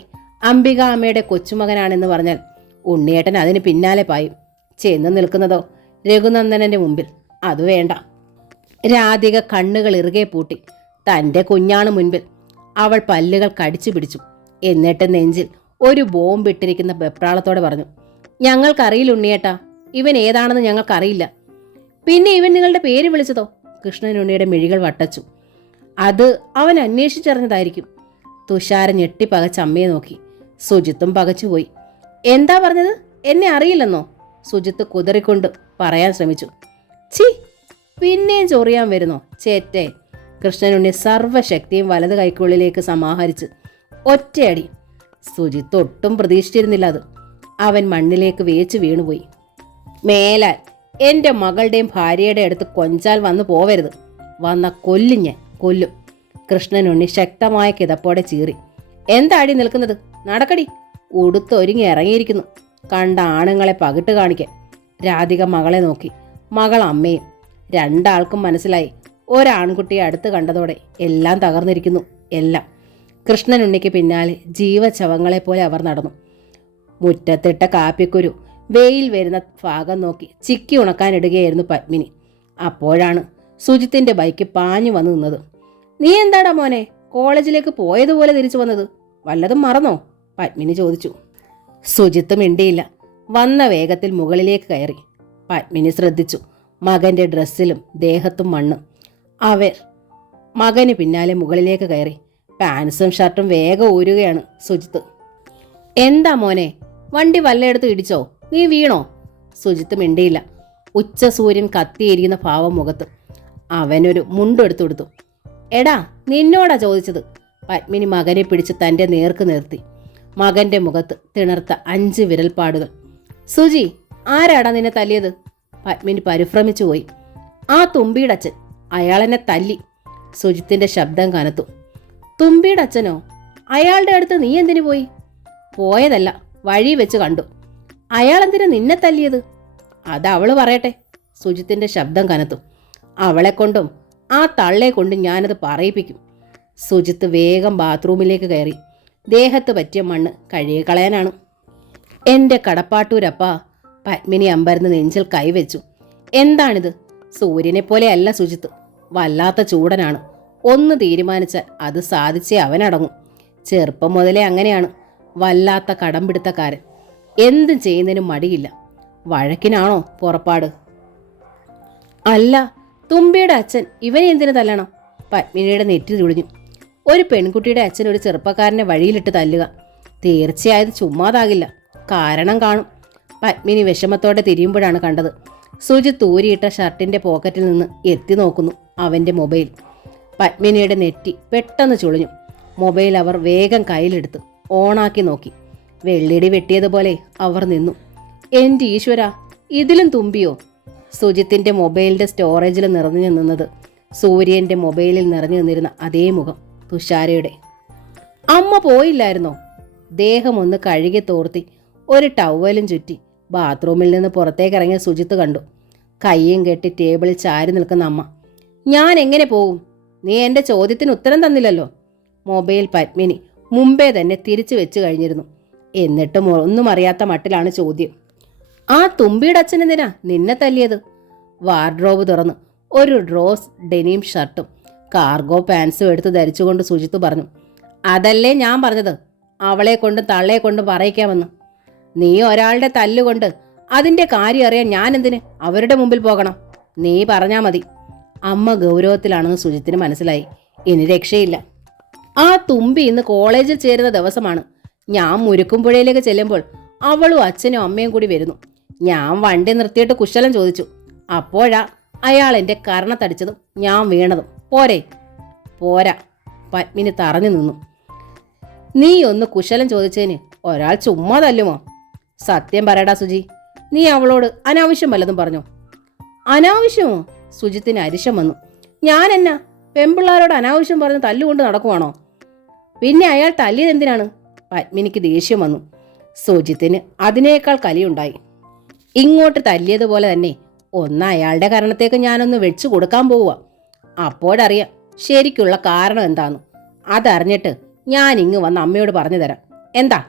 അംബിക അമ്മയുടെ കൊച്ചുമകനാണെന്ന് പറഞ്ഞാൽ ഉണ്ണിയേട്ടൻ അതിന് പിന്നാലെ പായും. ചെന്ന് നിൽക്കുന്നതോ രഘുനന്ദനന്റെ മുമ്പിൽ. അത് വേണ്ട. രാധിക കണ്ണുകൾ ഇറുകെ പൂട്ടി. തൻ്റെ കുഞ്ഞാണ് മുൻപിൽ. അവൾ പല്ലുകൾ കടിച്ചു പിടിച്ചു. എന്നിട്ട് നെഞ്ചിൽ ഒരു ബോംബിട്ടിരിക്കുന്ന വെപ്രാളത്തോടെ പറഞ്ഞു, ഞങ്ങൾക്കറിയില്ല ഉണ്ണിയേട്ടാ, ഇവൻ ഏതാണെന്ന് ഞങ്ങൾക്കറിയില്ല. പിന്നെ ഇവൻ നിങ്ങളുടെ പേര് വിളിച്ചതോ? കൃഷ്ണനുണ്ണിയുടെ മിഴികൾ വട്ടച്ചു. അത് അവൻ അന്വേഷിച്ചറിഞ്ഞതായിരിക്കും. തുഷാരൻ ഞെട്ടി പകച്ച് അമ്മയെ നോക്കി. സുജിത്തും പകച്ചുപോയി. എന്താ പറഞ്ഞത്? എന്നെ അറിയില്ലെന്നോ? സുജിത്ത് കുതറിക്കൊണ്ട് പറയാൻ ശ്രമിച്ചു. ഛീ, പിന്നെയും ചൊറിയാൻ വരുന്നോ ചേറ്റേ? കൃഷ്ണനുണ്ണി സർവ്വശക്തിയും വലത് കൈക്കുള്ളിലേക്ക് സമാഹരിച്ച് ഒറ്റയടി. സുജിത്ത് ഒട്ടും പ്രതീക്ഷിച്ചിരുന്നില്ല അത്. അവൻ മണ്ണിലേക്ക് വേച്ച് വീണുപോയി. മേലാൽ എൻ്റെ മകളുടെയും ഭാര്യയുടെ അടുത്ത് കൊഞ്ചാൽ വന്നു പോവരുത്. വന്ന കൊല്ലും ഞാൻ, കൊല്ലും. കൃഷ്ണനുണ്ണി ശക്തമായ കിതപ്പോടെ ചീറി. എന്താടി നിൽക്കുന്നത്? നടക്കടി. ഉടുത്തൊരുങ്ങി ഇറങ്ങിയിരിക്കുന്നു. കണ്ട ആണുങ്ങളെ പകിട്ട് കാണിക്കാൻ. രാധിക മകളെ നോക്കി. മകൾ അമ്മയും. രണ്ടാൾക്കും മനസ്സിലായി, ഒരാൺകുട്ടിയെ അടുത്ത് കണ്ടതോടെ എല്ലാം തകർന്നിരിക്കുന്നു. എല്ലാം. കൃഷ്ണനുണ്ണിക്ക് പിന്നാലെ ജീവശവങ്ങളെപ്പോലെ അവർ നടന്നു. മുറ്റത്തിട്ട കാപ്പിക്കുരു വെയിൽ വരുന്ന ഭാഗം നോക്കി ചിക്കി ഉണക്കാനിടുകയായിരുന്നു പത്മിനി. അപ്പോഴാണ് സുജിത്തിന്റെ ബൈക്ക് പാഞ്ഞു വന്നു നിന്നത്. നീ എന്താടാ മോനെ കോളേജിലേക്ക് പോയതുപോലെ തിരിച്ചു വന്നത്? വല്ലതും മറന്നോ? പത്മിനി ചോദിച്ചു. സുജിത്ത് മിണ്ടിയില്ല. വന്ന വേഗത്തിൽ മുകളിലേക്ക് കയറി. പത്മിനി ശ്രദ്ധിച്ചു. മകന്റെ ഡ്രസ്സിലും ദേഹത്തും മണ്ണ്. അവർ മകന് പിന്നാലെ മുകളിലേക്ക് കയറി. പാൻസും ഷർട്ടും വേഗം ഊരുകയാണ് സുജിത്ത്. എന്താ മോനെ, വണ്ടി വല്ലയിടത്ത് ഇടിച്ചോ? നീ വീണോ? സുജിത്ത് മിണ്ടിയില്ല. ഉച്ച സൂര്യൻ കത്തിയിരിക്കുന്ന ഭാവം മുഖത്ത്. അവനൊരു മുണ്ടെടുത്തു കൊടുത്തു. എടാ, നിന്നോടാ ചോദിച്ചത്. പത്മിനി മകനെ പിടിച്ച് തൻ്റെ നേർക്ക് നിർത്തി. മകന്റെ മുഖത്ത് തിണർത്ത 5 വിരൽപ്പാടുകൾ. സുജി, ആരാടാ നിന്നെ തല്ലിയത്? പത്മിനി പരിഭ്രമിച്ചു പോയി. ആ തുമ്പിയുടെ അച്ഛൻ. അയാളെന്നെ തല്ലി. സുജിത്തിന്റെ ശബ്ദം കനത്തു. തുമ്പിയുടെ അച്ഛനോ? അയാളുടെ അടുത്ത് നീ എന്തിനു പോയി? പോയതല്ല, വഴി വെച്ച് കണ്ടു. അയാളെന്തിനാ നിന്നെ തല്ലിയത്? അതവള് പറയട്ടെ. സുജിത്തിന്റെ ശബ്ദം കനത്തു. അവളെ കൊണ്ടും ആ തള്ളെ കൊണ്ടും ഞാനത് പറയിപ്പിക്കും. സുജിത്ത് വേഗം ബാത്റൂമിലേക്ക് കയറി. ദേഹത്ത് പറ്റിയ മണ്ണ് കഴുകിക്കളയാനാണ്. എൻ്റെ കടപ്പാട്ടൂരപ്പാ. പത്മിനി അമ്പരന്ന് നെഞ്ചിൽ കൈവച്ചു. എന്താണിത്? സൂര്യനെ പോലെയല്ല സുജിത്ത്. വല്ലാത്ത ചൂടനാണ്. ഒന്ന് തീരുമാനിച്ചാൽ അത് സാധിച്ചേ അവനടങ്ങും. ചെറുപ്പം മുതലേ അങ്ങനെയാണ്. വല്ലാത്ത കടംപിടുത്തക്കാരൻ. എന്തും ചെയ്യുന്നതിനും മടിയില്ല. വഴക്കിനാണോ പുറപ്പാട്? അല്ല, തുമ്പിയുടെ അച്ഛൻ ഇവനെ എന്തിനു തല്ലണം? പത്മിനിയുടെ നെറ്റി തുളിഞ്ഞു. ഒരു പെൺകുട്ടിയുടെ അച്ഛൻ ഒരു ചെറുപ്പക്കാരനെ വഴിയിലിട്ട് തല്ലുക തീർച്ചയായും ചുമ്മാതാകില്ല. കാരണം കാണും. പത്മിനി വിഷമത്തോടെ തിരിയുമ്പോഴാണ് കണ്ടത് സുജിത്ത് ഊരിയിട്ട ഷർട്ടിന്റെ പോക്കറ്റിൽ നിന്ന് എത്തി നോക്കുന്നു അവന്റെ മൊബൈൽ. പത്മിനിയുടെ നെറ്റി പെട്ടെന്ന് ചുളിഞ്ഞു. മൊബൈൽ അവർ വേഗം കയ്യിലെടുത്ത് ഓണാക്കി നോക്കി. വെള്ളിടി വെട്ടിയതുപോലെ അവർ നിന്നു. എൻ്റെ ഈശ്വര, ഇതിലും തുമ്പിയോ? സുജിത്തിന്റെ മൊബൈലിന്റെ സ്റ്റോറേജിൽ നിറഞ്ഞു നിന്നത് സൂര്യന്റെ മൊബൈലിൽ നിറഞ്ഞു നിന്നിരുന്ന അതേ മുഖം, തുഷാരയുടെ. അമ്മ പോയില്ലായിരുന്നോ? ദേഹം ഒന്ന് കഴുകി തോർത്തി ഒരു ടവലും ചുറ്റി ബാത്റൂമിൽ നിന്ന് പുറത്തേക്കിറങ്ങിയ സുജിത്ത് കണ്ടു. കയ്യും കെട്ടി ടേബിളിൽ ചാരി നിൽക്കുന്ന അമ്മ. ഞാൻ എങ്ങനെ പോകും? നീ എൻ്റെ ചോദ്യത്തിന് ഉത്തരം തന്നില്ലല്ലോ. മൊബൈൽ പത്മിനി മുമ്പേ തന്നെ തിരിച്ചു വെച്ച് കഴിഞ്ഞിരുന്നു. എന്നിട്ടും ഒന്നും അറിയാത്ത മട്ടിലാണ് ചോദ്യം. ആ തുമ്പിയുടെ അച്ഛൻ എന്തിനാ നിന്നെ തല്ലിയത്? വാർഡ്രോബ് തുറന്ന് ഒരു റോസ് ഡെനിം ഷർട്ടും കാർഗോ പാൻസും എടുത്ത് ധരിച്ചുകൊണ്ട് സുജിത്ത് പറഞ്ഞു. അതല്ലേ ഞാൻ പറഞ്ഞത്, അവളെ കൊണ്ടും തള്ളയെ കൊണ്ടും പറയിക്കാമെന്ന്. നീ ഒരാളുടെ തല്ലുകൊണ്ട് അതിൻ്റെ കാര്യം അറിയാൻ ഞാൻ എന്തിന് അവരുടെ മുമ്പിൽ പോകണം? നീ പറഞ്ഞാ മതി. അമ്മ ഗൗരവത്തിലാണെന്ന് സുജിത്തിന് മനസ്സിലായി. ഇനി രക്ഷയില്ല. ആ തുമ്പി ഇന്ന് കോളേജിൽ ചേരുന്ന ദിവസമാണ്. ഞാൻ മുരുക്കുംപുഴയിലേക്ക് ചെല്ലുമ്പോൾ അവളും അച്ഛനും അമ്മയും കൂടി വരുന്നു. ഞാൻ വണ്ടി നിർത്തിയിട്ട് കുശലം ചോദിച്ചു. അപ്പോഴാ അയാൾ എൻ്റെ കർണത്തടിച്ചതും ഞാൻ വീണതും. പോരെ? പോരാ. പത്മിനി തറഞ്ഞു നിന്നു. നീ ഒന്ന് കുശലം ചോദിച്ചതിന് ഒരാൾ ചുമ്മാ തല്ലുമോ? സത്യം പറയടാ സുജി, നീ അവളോട് അനാവശ്യം വല്ലതും പറഞ്ഞോ? അനാവശ്യമോ? സുജിത്തിന് അരിശം വന്നു. ഞാൻ എന്നാ പെൺപിള്ളാരോട് അനാവശ്യം പറഞ്ഞ് തല്ലുകൊണ്ട് നടക്കുവാണോ? പിന്നെ അയാൾ തല്ലിയത് എന്തിനാണ്? പത്മിനിക്ക് ദേഷ്യം വന്നു. സുജിത്തിന് അതിനേക്കാൾ കലിയുണ്ടായി. ഇങ്ങോട്ട് തല്ലിയതുപോലെ തന്നെ ഒന്ന് അയാളുടെ കാരണത്തേക്ക് ഞാനൊന്ന് വെച്ചു കൊടുക്കാൻ പോവുക. അപ്പോഴറിയാം ശരിക്കുള്ള കാരണം എന്താന്ന്. അതറിഞ്ഞിട്ട് ഞാൻ ഇങ്ങ് വന്ന് അമ്മയോട് പറഞ്ഞു തരാം. എന്താ?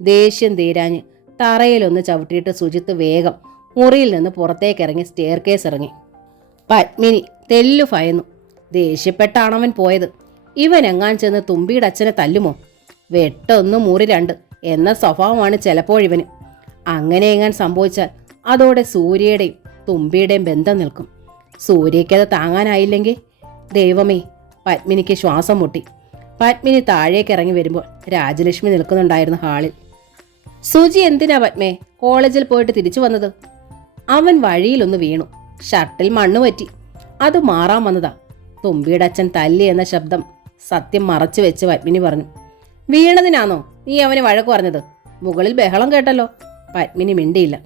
ദേഷ്യം തീരാഞ്ഞ് തറയിലൊന്ന് ചവിട്ടിയിട്ട് സുജിത്ത് വേഗം മുറിയിൽ നിന്ന് പുറത്തേക്കിറങ്ങി സ്റ്റെയർ കേസ് ഇറങ്ങി. പത്മിനി തെല്ലു ഭയന്നു. ദേഷ്യപ്പെട്ടാണവൻ പോയത്. ഇവനെങ്ങാൻ ചെന്ന് തുമ്പിയുടെ അച്ഛനെ തല്ലുമോ? വെട്ടൊന്ന് മുറി രണ്ട് എന്ന സ്വഭാവമാണ് ചിലപ്പോഴിവന്. അങ്ങനെ എങ്ങാൻ സംഭവിച്ചാൽ അതോടെ സൂര്യയുടെയും തുമ്പിയുടെയും ബന്ധം നിൽക്കും. സൂര്യയ്ക്കത് താങ്ങാനായില്ലെങ്കിൽ ദൈവമേ, പത്മിനിക്ക് ശ്വാസം മുട്ടി. പത്മിനി താഴേക്ക് ഇറങ്ങി വരുമ്പോൾ രാജലക്ഷ്മി നിൽക്കുന്നുണ്ടായിരുന്നു ഹാളിൽ. സുജി എന്തിനാ പത്മേ കോളേജിൽ പോയിട്ട് തിരിച്ചു വന്നത്? അവൻ വഴിയിലൊന്ന് വീണു. ഷർട്ടിൽ മണ്ണ് പറ്റി. അത് മാറാൻ വന്നതാ. തുമ്പിയുടെ അച്ഛൻ തല്ലി എന്ന ശബ്ദം സത്യം മറച്ചു വെച്ച് പത്മിനി പറഞ്ഞു. വീണതിനാണോ നീ അവനെ വഴക്ക് പറഞ്ഞത്? മുകളിൽ ബഹളം കേട്ടല്ലോ. പത്മിനി മിണ്ടിയില്ല.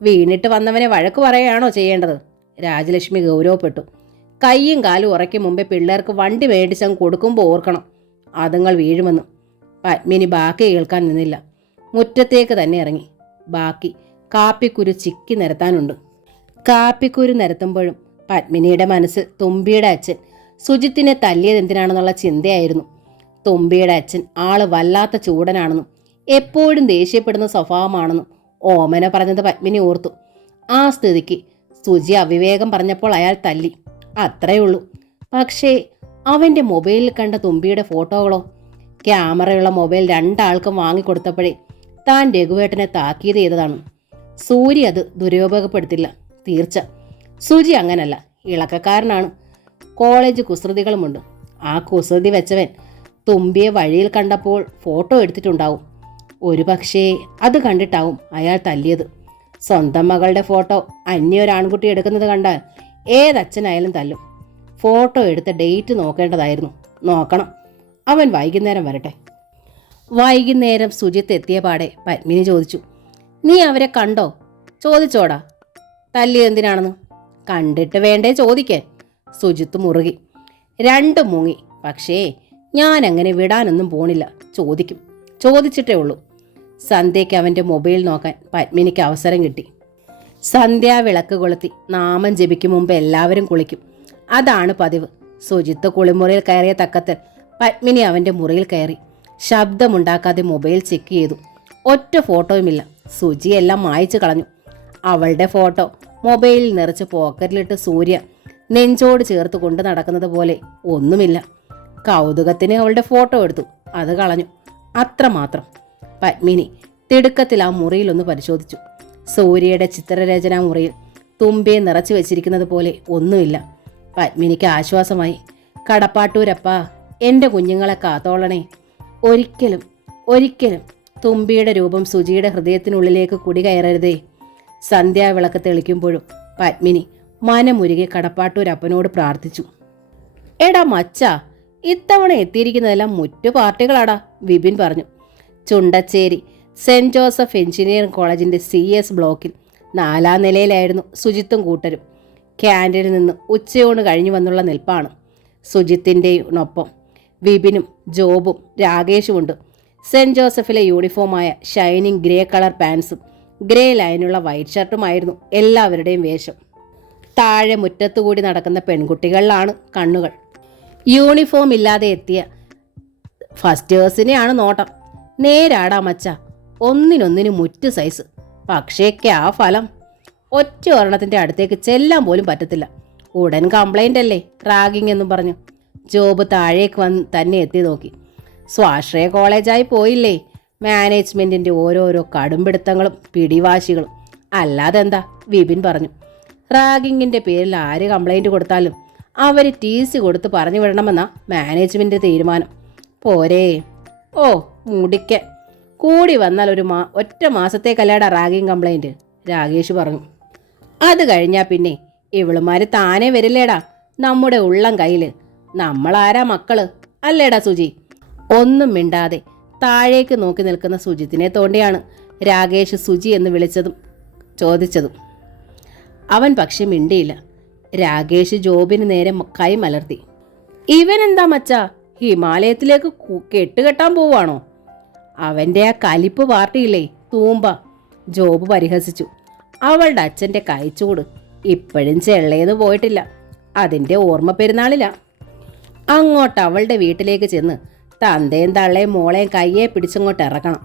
വീണിട്ട് വന്നവനെ വഴക്ക് പറയുകയാണോ ചെയ്യേണ്ടത്? രാജലക്ഷ്മി ഗൗരവപ്പെട്ടു. കൈയും കാലും ഉറയ്ക്കും മുമ്പേ പിള്ളേർക്ക് വണ്ടി മേടിച്ചങ്ങ് കൊടുക്കുമ്പോൾ ഓർക്കണം അതുങ്ങൾ വീഴുമെന്ന്. പത്മിനി ബാക്കി കേൾക്കാൻ നിന്നില്ല. മുറ്റത്തേക്ക് തന്നെ ഇറങ്ങി. ബാക്കി കാപ്പിക്കുരു ചിക്കി നിരത്താനുണ്ട്. കാപ്പിക്കുരു നിരത്തുമ്പോഴും പത്മിനിയുടെ മനസ്സിൽ തുമ്പിയുടെ അച്ഛൻ സുജിത്തിനെ തല്ലിയത് എന്തിനാണെന്നുള്ള ചിന്തയായിരുന്നു. തുമ്പിയുടെ അച്ഛൻ ആള് വല്ലാത്ത ചൂടനാണെന്നും എപ്പോഴും ദേഷ്യപ്പെടുന്ന സ്വഭാവമാണെന്നും ഓമന പറഞ്ഞത് പത്മിനി ഓർത്തു. ആ സ്ഥിതിക്ക് സുജി അവിവേകം പറഞ്ഞപ്പോൾ അയാൾ തല്ലി, അത്രയുള്ളൂ. പക്ഷേ അവൻ്റെ മൊബൈലിൽ കണ്ട തുമ്പിയുടെ ഫോട്ടോകളോ? ക്യാമറയുള്ള മൊബൈൽ രണ്ടാൾക്കും വാങ്ങിക്കൊടുത്തപ്പോഴേ താൻ രഘുവേട്ടനെ താക്കീത് ചെയ്തതാണ്. സൂര്യ അത് ദുരുപയോഗപ്പെടുത്തില്ല, തീർച്ച. സുജി അങ്ങനല്ല, ഇളക്കക്കാരനാണ്. കോളേജ് കുസൃതികളുമുണ്ട്. ആ കുസൃതി വെച്ചവൻ തുമ്പിയെ വഴിയിൽ കണ്ടപ്പോൾ ഫോട്ടോ എടുത്തിട്ടുണ്ടാവും. ഒരു പക്ഷേ അത് കണ്ടിട്ടാവും അയാൾ തല്ലിയത്. സ്വന്തം മകളുടെ ഫോട്ടോ അന്യൊരാൺകുട്ടി എടുക്കുന്നത് കണ്ടാൽ ഏതച്ഛനായാലും തല്ലും. ഫോട്ടോ എടുത്ത ഡേറ്റ് നോക്കേണ്ടതായിരുന്നു. നോക്കണം. അവൻ വൈകുന്നേരം വരട്ടെ. വൈകുന്നേരം സുജിത്ത് എത്തിയ പാടെ പത്മിനി ചോദിച്ചു, നീ അവരെ കണ്ടോ? ചോദിച്ചോടാ. തല്ലിയത് എന്തിനാണെന്ന്? കണ്ടിട്ട് വേണ്ടേ ചോദിക്കാൻ? സുജിത്ത് മുറുകി. രണ്ടും മുങ്ങി. പക്ഷേ ഞാൻ അങ്ങനെ വിടാനൊന്നും പോണില്ല. ചോദിക്കും. ചോദിച്ചിട്ടേ ഉള്ളൂ. സന്ധ്യയ്ക്ക് അവൻ്റെ മൊബൈൽ നോക്കാൻ പത്മിനിക്ക് അവസരം കിട്ടി. സന്ധ്യാവിളക്ക് കൊളുത്തി നാമം ജപിക്കും മുമ്പ് എല്ലാവരും കുളിക്കും. അതാണ് പതിവ്. സുജിത്ത് കുളിമുറിയിൽ കയറിയ തക്കത്തിൽ പത്മിനി അവൻ്റെ മുറിയിൽ കയറി. ശബ്ദമുണ്ടാക്കാതെ മൊബൈൽ ചെക്ക് ചെയ്തു. ഒറ്റ ഫോട്ടോയുമില്ല. സുജി എല്ലാം മായ്ച്ചു കളഞ്ഞു. അവളുടെ ഫോട്ടോ മൊബൈലിൽ നിറച്ച് പോക്കറ്റിലിട്ട് സൂര്യ നെഞ്ചോട് ചേർത്ത് കൊണ്ട് നടക്കുന്നത് പോലെ ഒന്നുമില്ല. കൗതുകത്തിന് അവളുടെ ഫോട്ടോ എടുത്തു. അത് കളഞ്ഞു. അത്രമാത്രം. പത്മിനി തിടുക്കത്തിൽ ആ മുറിയിലൊന്ന് പരിശോധിച്ചു. സൂര്യയുടെ ചിത്രരചനാ മുറിയിൽ തുമ്പിയെ നിറച്ചു വെച്ചിരിക്കുന്നത് പോലെ ഒന്നുമില്ല. പത്മിനിക്ക് ആശ്വാസമായി. കടപ്പാട്ടൂരപ്പാ, എൻ്റെ കുഞ്ഞുങ്ങളെ കാത്തോളണേ. ഒരിക്കലും ഒരിക്കലും തുമ്പിയുടെ രൂപം സുജിയുടെ ഹൃദയത്തിനുള്ളിലേക്ക് കുടികയറരുതേ. സന്ധ്യാവിളക്ക് തെളിക്കുമ്പോഴും പത്മിനി മനമുരുകെ കടപ്പാട്ടൂരപ്പനോട് പ്രാർത്ഥിച്ചു. എടാ മച്ചാ, ഇത്തവണ എത്തിയിരിക്കുന്നതെല്ലാം മുറ്റു പാർട്ടികളാടാ, വിപിൻ പറഞ്ഞു. ചുണ്ടച്ചേരി സെൻറ് ജോസഫ് എഞ്ചിനീയറിംഗ് കോളേജിൻ്റെ CS ബ്ലോക്കിൽ 4ാം നിലയിലായിരുന്നു സുജിത്തും കൂട്ടരും. ക്യാൻറ്റീനിൽ നിന്ന് ഉച്ചയൂണ് കഴിഞ്ഞു വന്നുള്ള നിൽപ്പാണ്. സുജിത്തിൻ്റെയൊപ്പം വിപിനും ജോബും രാകേഷുമുണ്ട്. സെൻറ് ജോസഫിലെ യൂണിഫോമായ ഷൈനിങ് ഗ്രേ കളർ പാൻസും ഗ്രേ ലൈനുള്ള വൈറ്റ് ഷർട്ടുമായിരുന്നു എല്ലാവരുടെയും വേഷം. താഴെ മുറ്റത്തുകൂടി നടക്കുന്ന പെൺകുട്ടികളിലാണ് കണ്ണുകൾ. യൂണിഫോം ഇല്ലാതെ എത്തിയ ഫസ്റ്റേഴ്സിനെയാണ് നോട്ടം. നേരാടാ മച്ച, ഒന്നിനൊന്നിന് മുറ്റ് സൈസ്. പക്ഷേക്ക് ആ ഫലം. ഒറ്റ ഒരെണ്ണത്തിൻ്റെ അടുത്തേക്ക് ചെല്ലാൻ പോലും പറ്റത്തില്ല. ഉടൻ കംപ്ലൈൻ്റ് അല്ലേ, റാഗിങ് എന്നും പറഞ്ഞു. ജോബ് താഴേക്ക് വന്ന് തന്നെ എത്തി നോക്കി. സ്വാശ്രയ കോളേജായി പോയില്ലേ. മാനേജ്മെൻറ്റിൻ്റെ ഓരോരോ കടുംപിടുത്തങ്ങളും പിടിവാശികളും. അല്ലാതെന്താ, വിപിൻ പറഞ്ഞു. റാഗിങ്ങിൻ്റെ പേരിൽ ആര് കംപ്ലൈൻറ്റ് കൊടുത്താലും അവർ TC കൊടുത്ത് പറഞ്ഞു വിടണമെന്നാ മാനേജ്മെൻറ്റ് തീരുമാനം. പോരേ? ഓ മുടിക്കൻ. കൂടി വന്നാൽ ഒറ്റ മാസത്തേക്കല്ലേടാ റാഗിങ് കംപ്ലൈൻറ്റ്, രാകേഷ് പറഞ്ഞു. അത് കഴിഞ്ഞാൽ പിന്നെ ഇവളുമാർ താനേ വരില്ലേടാ നമ്മുടെ ഉള്ളം കയ്യിൽ. നമ്മളാരാ മക്കള് അല്ലേടാ സുജി? ഒന്നും മിണ്ടാതെ താഴേക്ക് നോക്കി നിൽക്കുന്ന സുജിത്തിനെ തോണ്ടിയാണ് രാകേഷ് സുജി എന്ന് വിളിച്ചതും ചോദിച്ചതും. അവൻ പക്ഷെ മിണ്ടിയില്ല. രാകേഷ് ജോബിന് നേരെ കൈ മലർത്തി. ഇവനെന്താ മച്ചാ, ഹിമാലയത്തിലേക്ക് കെട്ടുകെട്ടാൻ പോവാണോ? അവൻ്റെ ആ കലിപ്പ് പാർട്ടിയില്ലേ, തൂമ്പ. ജോബ് പരിഹസിച്ചു. അവളുടെ അച്ഛൻ്റെ കൈച്ചൂട് ഇപ്പോഴും ചെള്ളേന്ന് പോയിട്ടില്ല. അതിൻ്റെ ഓർമ്മ പെരുന്നാളില്ല. അങ്ങോട്ട് അവളുടെ വീട്ടിലേക്ക് ചെന്ന് തന്തയും തള്ളയും മോളെയും കയ്യെ പിടിച്ചങ്ങോട്ട് ഇറക്കണം.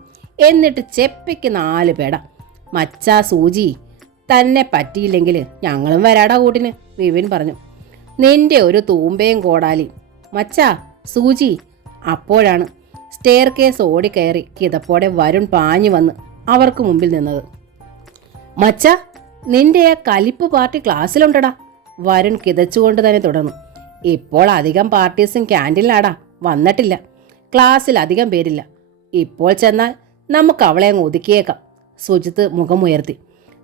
എന്നിട്ട് ചെപ്പിക്ക് 4 പേട. മച്ചാ സൂചി, തന്നെ പറ്റിയില്ലെങ്കിൽ ഞങ്ങളും വരാടാ കൂട്ടിന്, വിപിൻ പറഞ്ഞു. നിന്റെ ഒരു തൂമ്പയും കോടാലിയും മച്ചാ സൂചി. അപ്പോഴാണ് സ്റ്റെയർ കേസ് ഓടിക്കയറി കിതപ്പോടെ വരുൺ പാഞ്ഞു വന്ന് അവർക്ക് മുമ്പിൽ നിന്നത്. മച്ചാ, നിന്റെ ആ കലിപ്പ് പാർട്ടി ക്ലാസ്സിലുണ്ടടാ. വരുൺ കിതച്ചുകൊണ്ട് തന്നെ തുടർന്നു. ഇപ്പോൾ അധികം പാർട്ടീസും ക്യാൻറ്റീനിലാടാ, വന്നിട്ടില്ല. ക്ലാസ്സിൽ അധികം പേരില്ല. ഇപ്പോൾ ചെന്നാൽ നമുക്ക് അവളെ അങ്ങ് ഒതുക്കിയേക്കാം. സുജിത്ത് മുഖമുയർത്തി.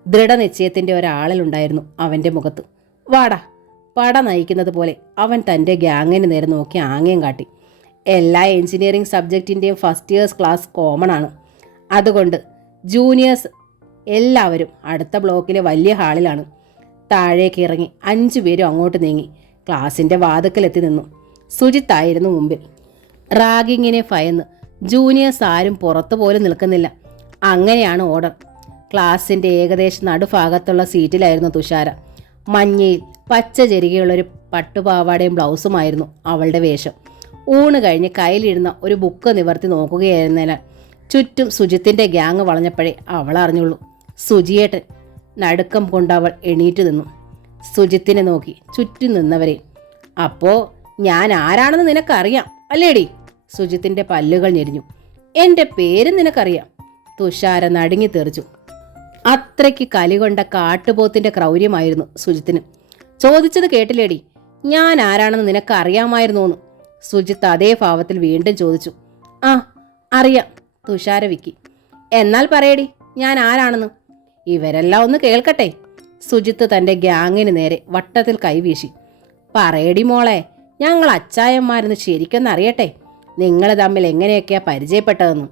ദൃഢനിശ്ചയത്തിൻ്റെ ഒരാളിലുണ്ടായിരുന്നു അവൻ്റെ മുഖത്ത്. വാടാ. പട നയിക്കുന്നത് പോലെ അവൻ തൻ്റെ ഗ്യാങ്ങിന് നേരെ നോക്കി ആംഗ്യം കാട്ടി. എല്ലാ എഞ്ചിനീയറിംഗ് സബ്ജക്റ്റിൻ്റെയും ഫസ്റ്റ് ഇയേഴ്സ് ക്ലാസ് കോമൺ ആണ്. അതുകൊണ്ട് ജൂനിയേഴ്സ് എല്ലാവരും അടുത്ത ബ്ലോക്കിലെ വലിയ ഹാളിലാണ്. താഴേക്ക് ഇറങ്ങി 5 പേരും അങ്ങോട്ട് നീങ്ങി ക്ലാസിൻ്റെ വാതുക്കലെത്തി നിന്നു. സുജിത്തായിരുന്നു മുമ്പിൽ. റാഗിങ്ങിനെ ഭയന്ന് ജൂനിയേഴ്സ് ആരും പുറത്തു പോലും നിൽക്കുന്നില്ല. അങ്ങനെയാണ് ഓർഡർ. ക്ലാസിൻ്റെ ഏകദേശം നടുഭാഗത്തുള്ള സീറ്റിലായിരുന്നു തുഷാര. മഞ്ഞയിൽ പച്ച ചെരികയുള്ളൊരു പട്ടുപാവാടയും ബ്ലൗസുമായിരുന്നു അവളുടെ വേഷം. ഊണ് കഴിഞ്ഞ് കയ്യിലിരുന്ന ഒരു ബുക്ക് നിവർത്തി നോക്കുകയായിരുന്നതിനാൽ ചുറ്റും സുജിത്തിൻ്റെ ഗ്യാങ് വളഞ്ഞപ്പോഴേ അവൾ അറിഞ്ഞുള്ളൂ. സുജിയേട്ടൻ. നടുക്കം കൊണ്ടവൾ എണീറ്റ് നിന്നു. സുജിത്തിനെ നോക്കി ചുറ്റും നിന്നവരെ. അപ്പോൾ ഞാൻ ആരാണെന്ന് നിനക്കറിയാം അല്ലേടി? സുജിത്തിൻ്റെ പല്ലുകൾ ഞെരിഞ്ഞു. എൻ്റെ പേര് നിനക്കറിയാം. തുഷാര നടുങ്ങി തെറിച്ചു. അത്രയ്ക്ക് കലികൊണ്ട കാട്ടുപോത്തിൻ്റെ ക്രൗര്യമായിരുന്നു സുജിത്തിന്. ചോദിച്ചത് കേട്ടില്ലേടി? ഞാൻ ആരാണെന്ന് നിനക്ക് അറിയാമായിരുന്നോന്ന്? സുജിത്ത് അതേ ഭാവത്തിൽ വീണ്ടും ചോദിച്ചു. ആ അറിയാം. തുഷാര വിക്കി. എന്നാൽ പറയടി, ഞാൻ ആരാണെന്ന്. ഇവരെല്ലാം ഒന്ന് കേൾക്കട്ടെ. സുജിത്ത് തൻ്റെ ഗ്യാങ്ങിന് നേരെ വട്ടത്തിൽ കൈവീശി. പറയടി മോളെ, ഞങ്ങൾ അച്ചായന്മാരെന്ന് ശരിക്കൊന്നറിയട്ടെ. നിങ്ങൾ തമ്മിൽ എങ്ങനെയൊക്കെയാ പരിചയപ്പെട്ടതെന്ന്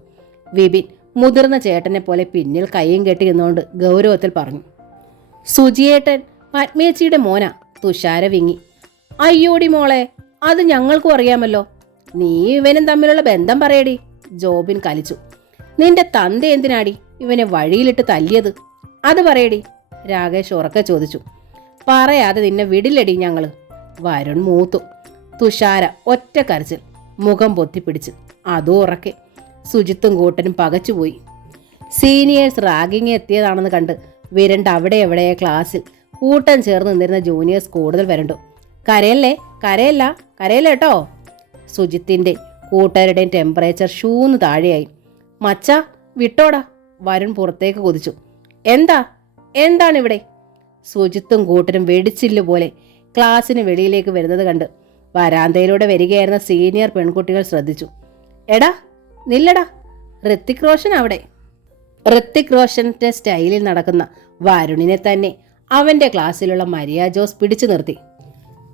വിപിൻ മുതിർന്ന ചേട്ടനെ പോലെ പിന്നിൽ കൈയും കെട്ടി നിന്നുകൊണ്ട് ഗൗരവത്തിൽ പറഞ്ഞു. സുജിയേട്ടൻ പത്മേച്ചിയുടെ മോനാ. തുഷാര വിങ്ങി. അയ്യോടി മോളെ, അത് ഞങ്ങൾക്കും അറിയാമല്ലോ. നീ ഇവനും തമ്മിലുള്ള ബന്ധം പറയടി. ജോബിൻ കലിച്ചു. നിന്റെ തന്ത എന്തിനാടി ഇവനെ വഴിയിലിട്ട് തല്ലിയത്? അത് പറയടി. രാകേഷ് ഉറക്കെ ചോദിച്ചു. പറയാതെ നിന്നെ വിടില്ലടി ഞങ്ങള്. വരുൺ മൂത്തു. തുഷാര ഒറ്റ കരച്ചിൽ, മുഖം പൊത്തിപ്പിടിച്ച്. അതും ഉറക്കെ. സുജിത്തും കൂട്ടനും പകച്ചുപോയി. സീനിയേഴ്സ് റാഗിങ് എത്തിയതാണെന്ന് കണ്ട് വിരണ്ട അവിടെ എവിടെ ക്ലാസ്സിൽ കൂട്ടം ചേർന്ന് നിന്നിരുന്ന ജൂനിയേഴ്സ് കൂടുതൽ വരണ്ടു. കരയല്ലേ, കരയല്ല, കരയല്ല കേട്ടോ. സുജിത്തിൻ്റെ കൂട്ടരുടെയും ടെമ്പറേച്ചർ ഷൂന്ന് താഴെയായി. മച്ച വിട്ടോടാ. വരുൺ പുറത്തേക്ക് കുതിച്ചു. എന്താണിവിടെ? സുജിത്തും കൂട്ടരും വെടിച്ചില്ലു പോലെ ക്ലാസ്സിന് വെളിയിലേക്ക് വരുന്നത് കണ്ട് വരാന്തയിലൂടെ വരികയായിരുന്ന സീനിയർ പെൺകുട്ടികൾ ശ്രദ്ധിച്ചു. എടാ നില്ലടാ, ഋത്തിക് റോഷൻ അവിടെ. ഋത്തിക് റോഷന്റെ സ്റ്റൈലിൽ നടക്കുന്ന വരുണിനെ തന്നെ അവൻ്റെ ക്ലാസ്സിലുള്ള മരിയ ജോസ് പിടിച്ചു നിർത്തി.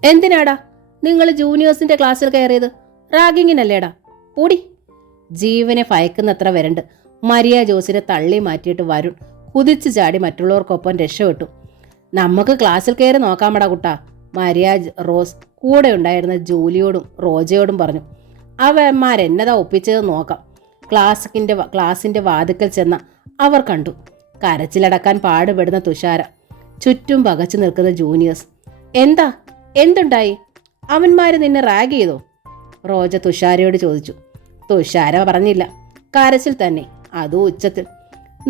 എന്തിനാടാ നിങ്ങൾ ജൂനിയേഴ്സിന്റെ ക്ലാസ്സിൽ കയറിയത്? റാഗിങ്ങിനല്ലേടാ, പൂടി. ജീവനെ ഭയക്കുന്നത്ര വരണ്ട് മരിയ ജോസിനെ തള്ളി മാറ്റിയിട്ട് വരുൺ കുതിച്ചു ചാടി മറ്റുള്ളവർക്കൊപ്പം രക്ഷപ്പെട്ടു. നമുക്ക് ക്ലാസ്സിൽ കയറി നോക്കാമടാ കുട്ടാ, മരിയ റോസ് കൂടെ ഉണ്ടായിരുന്ന ജൂലിയോടും റോജയോടും പറഞ്ഞു. അവന്മാരെന്നതാ ഒപ്പിച്ചത് നോക്കാം. ക്ലാസിന്റെ വാതിക്കൽ ചെന്ന അവർ കണ്ടു കരച്ചിലടക്കാൻ പാടുപെടുന്ന തുഷാര. ചുറ്റും പകച്ചു നിൽക്കുന്ന ജൂനിയേഴ്സ്. എന്തുണ്ടായി? അവന്മാര് നിന്നെ റാഗ് ചെയ്തോ? റോജ തുഷാരയോട് ചോദിച്ചു. തുഷാര പറഞ്ഞില്ല. കരച്ചിൽ തന്നെ, അതും ഉച്ചത്തിൽ.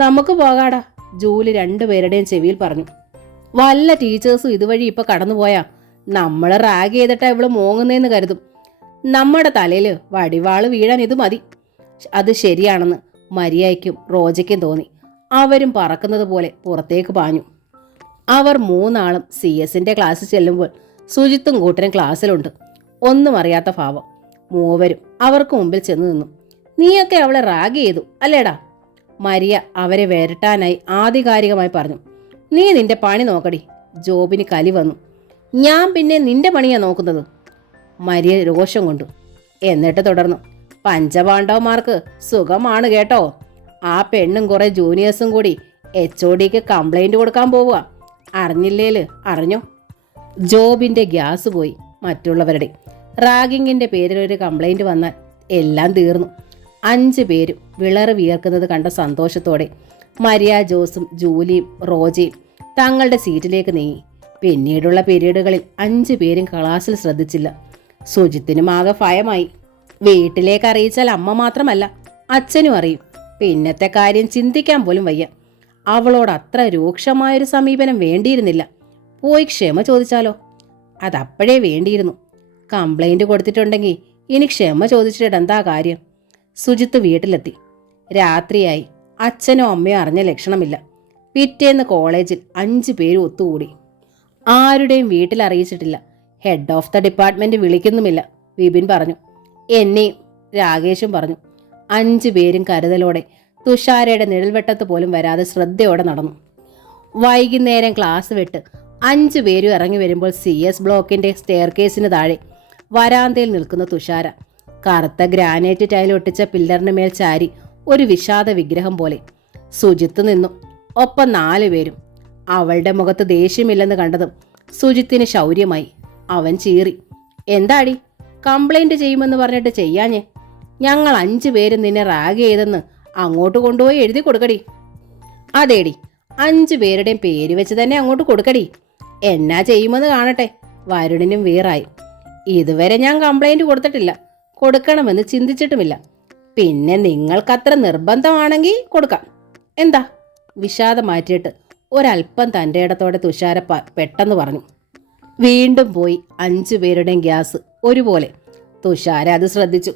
നമുക്ക് പോകാടാ, ജൂലി 2 പേരുടെയും ചെവിയിൽ പറഞ്ഞു. വല്ല ടീച്ചേഴ്സും ഇതുവഴി ഇപ്പൊ കടന്നുപോയാ നമ്മളെ റാഗ് ചെയ്തിട്ടാ ഇവള് മോങ്ങുന്നതെന്ന് കരുതും. നമ്മുടെ തലയിൽ വടിവാള് വീഴാൻ ഇത് മതി. അത് ശരിയാണെന്ന് മരിയയ്ക്കും റോജയ്ക്കും തോന്നി. അവരും പറക്കുന്നത് പോലെ പുറത്തേക്ക് പാഞ്ഞു. അവർ 3 ആളും CS ക്ലാസ്സിൽ ചെല്ലുമ്പോൾ സുജിത്തും കൂട്ടരും ക്ലാസ്സിലുണ്ട്. ഒന്നും അറിയാത്ത ഭാവം. മൂവരും അവർക്ക് മുമ്പിൽ ചെന്ന് നിന്നു. നീയൊക്കെ അവളെ റാഗ് ചെയ്തു അല്ലേടാ? മരിയ അവരെ വരട്ടാനായി ആധികാരികമായി പറഞ്ഞു. നീ നിന്റെ പണി നോക്കടി. ജോബിന് കലി വന്നു. ഞാൻ പിന്നെ നിന്റെ പണിയാ നോക്കുന്നത്. മരിയ രോഷം കൊണ്ടു. എന്നിട്ട് തുടർന്നു. പഞ്ചപാണ്ഡവന്മാർക്ക് സുഖമാണ് കേട്ടോ. ആ പെണ്ണും കുറെ ജൂനിയേഴ്സും കൂടി HODക്ക് കംപ്ലൈന്റ് കൊടുക്കാൻ പോവുക. അറിഞ്ഞില്ലേല് അറിഞ്ഞോ? ജോബിന്റെ ഗ്യാസ് പോയി. മറ്റുള്ളവരുടെ റാഗിങ്ങിന്റെ പേരിൽ ഒരു കംപ്ലൈന്റ് വന്നാൽ എല്ലാം തീർന്നു. 5 പേരും വിളറി വിയർക്കുന്നത് കണ്ട സന്തോഷത്തോടെ മരിയ ജോസും ജൂലിയും റോജയും തങ്ങളുടെ സീറ്റിലേക്ക് നീങ്ങി. പിന്നീടുള്ള പീരീഡുകളിൽ 5 പേരും ക്ലാസ്സിൽ ശ്രദ്ധിച്ചില്ല. സുജിത്തിനും ആകെ ഭയമായി. വീട്ടിലേക്ക് അറിയിച്ചാൽ അമ്മ മാത്രമല്ല അച്ഛനും അറിയും. പിന്നത്തെ കാര്യം ചിന്തിക്കാൻ പോലും വയ്യ. അവളോട് അത്ര രൂക്ഷമായൊരു സമീപനം വേണ്ടിയിരുന്നില്ല. പോയി ക്ഷമ ചോദിച്ചാലോ? അതപ്പോഴേ വേണ്ടിയിരുന്നു. കംപ്ലൈന്റ് കൊടുത്തിട്ടുണ്ടെങ്കിൽ ഇനി ക്ഷമ ചോദിച്ചിട്ട് എന്താ കാര്യം? സുജിത്ത് വീട്ടിലെത്തി. രാത്രിയായി. അച്ഛനോ അമ്മയോ അറിഞ്ഞ ലക്ഷണമില്ല. പിറ്റേന്ന് കോളേജിൽ 5 പേര് ഒത്തുകൂടി. ആരുടെയും വീട്ടിൽ അറിയിച്ചിട്ടില്ല. ഹെഡ് ഓഫ് ദ ഡിപ്പാർട്ട്മെന്റ് വിളിക്കുന്നുമില്ല. വിപിൻ പറഞ്ഞു. എന്നെയും രാകേഷും പറഞ്ഞു. 5 പേരും കരുതലോടെ തുഷാരയുടെ നിഴൽവെട്ടത്ത് പോലും വരാതെ ശ്രദ്ധയോടെ നടന്നു. വൈകുന്നേരം ക്ലാസ് വിട്ട് 5 പേരും ഇറങ്ങി വരുമ്പോൾ CS ബ്ലോക്കിന്റെ സ്റ്റെയർകേസിന് താഴെ വരാന്തയിൽ നിൽക്കുന്ന തുഷാര കറുത്ത ഗ്രാനൈറ്റ് ടൈൽ ഒട്ടിച്ച പില്ലറിന് മേൽ ചാരി ഒരു വിഷാദ വിഗ്രഹം പോലെ. സുജിത്ത് നിന്നു. ഒപ്പം 4 പേരും. അവളുടെ മുഖത്ത് ദേഷ്യമില്ലെന്ന് കണ്ടതും സുജിത്തിന് ശൗര്യമായി. അവൻ ചീറി. എന്താടി, കംപ്ലൈന്റ് ചെയ്യുമെന്ന് പറഞ്ഞിട്ട് ചെയ്യാഞ്ഞേ? ഞങ്ങൾ 5 പേരും നിന്നെ റാഗ് ചെയ്തെന്ന് അങ്ങോട്ട് കൊണ്ടുപോയി എഴുതി കൊടുക്കടി. അതേടി, 5 പേരുടെയും പേര് വെച്ച് തന്നെ അങ്ങോട്ട് കൊടുക്കടി. എന്നാ ചെയ്യുമെന്ന് കാണട്ടെ. വരുണിനും വീറായി. ഇതുവരെ ഞാൻ കംപ്ലൈന്റ് കൊടുത്തിട്ടില്ല, കൊടുക്കണമെന്ന് ചിന്തിച്ചിട്ടുമില്ല. പിന്നെ നിങ്ങൾക്കത്ര നിർബന്ധമാണെങ്കിൽ കൊടുക്കാം. എന്താ? വിഷാദം മാറ്റിയിട്ട് ഒരല്പം തൻ്റെ ഇടത്തോടെ തുഷാര പെട്ടെന്ന് പറഞ്ഞു. വീണ്ടും പോയി 5 പേരുടെയും ഗ്യാസ് ഒരുപോലെ. തുഷാര അത് ശ്രദ്ധിച്ചു.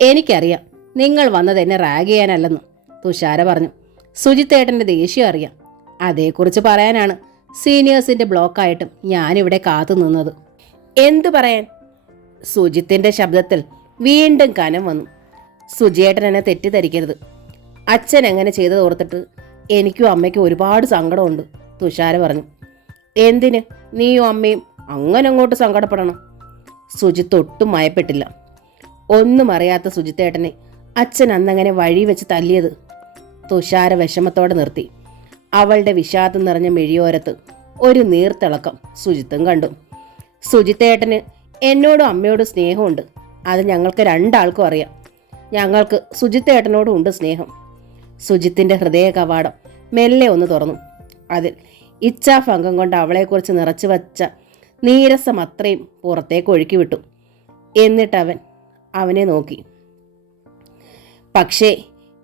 എനിക്കറിയാം നിങ്ങൾ വന്നത് എന്നെ റാഗ് ചെയ്യാനല്ലെന്ന് തുഷാര പറഞ്ഞു. സുജിത്തേട്ടൻ്റെ ദേഷ്യം അറിയാം. അതേക്കുറിച്ച് പറയാനാണ് സീനിയേഴ്സിൻ്റെ ബ്ലോക്കായിട്ടും ഞാനിവിടെ കാത്തു നിന്നത്. എന്തു പറയാൻ? സുജിത്തിൻ്റെ ശബ്ദത്തിൽ വീണ്ടും കനം വന്നു. സുജിയേട്ടൻ എന്നെ തെറ്റിദ്ധരിക്കരുത്. അച്ഛൻ എങ്ങനെ ചെയ്തത് ഓർത്തിട്ട് എനിക്കും അമ്മയ്ക്കും ഒരുപാട് സങ്കടമുണ്ട്, തുഷാര പറഞ്ഞു. എന്തിന് നീയും അമ്മയും അങ്ങനെ അങ്ങോട്ട് സങ്കടപ്പെടണം? സുജിത്ത് ഒട്ടും മയപ്പെട്ടില്ല. ഒന്നും അറിയാത്ത സുജിത്തേട്ടനെ അച്ഛൻ അന്നങ്ങനെ വഴി വെച്ച് തല്ലിയത്. തുഷാര വിഷമത്തോടെ നിർത്തി. അവളുടെ വിഷാദം നിറഞ്ഞ മെഴിയോരത്ത് ഒരു നീർത്തിളക്കം സുജിത്തും കണ്ടു. സുജിത്തേട്ടന് എന്നോടും അമ്മയോടും സ്നേഹമുണ്ട്. അത് ഞങ്ങൾക്ക് 2 ആൾക്കും അറിയാം. ഞങ്ങൾക്ക് സുജിത്തേട്ടനോടും ഉണ്ട് സ്നേഹം. സുജിത്തിൻ്റെ ഹൃദയ കവാടം മെല്ലെ ഒന്ന് തുറന്നു. അതിൽ ഇച്ഛാഭംഗം കൊണ്ട് അവളെക്കുറിച്ച് നിറച്ചു വച്ച നീരസം അത്രയും പുറത്തേക്ക് ഒഴുക്കി വിട്ടു. എന്നിട്ട് അവനെ നോക്കി. പക്ഷേ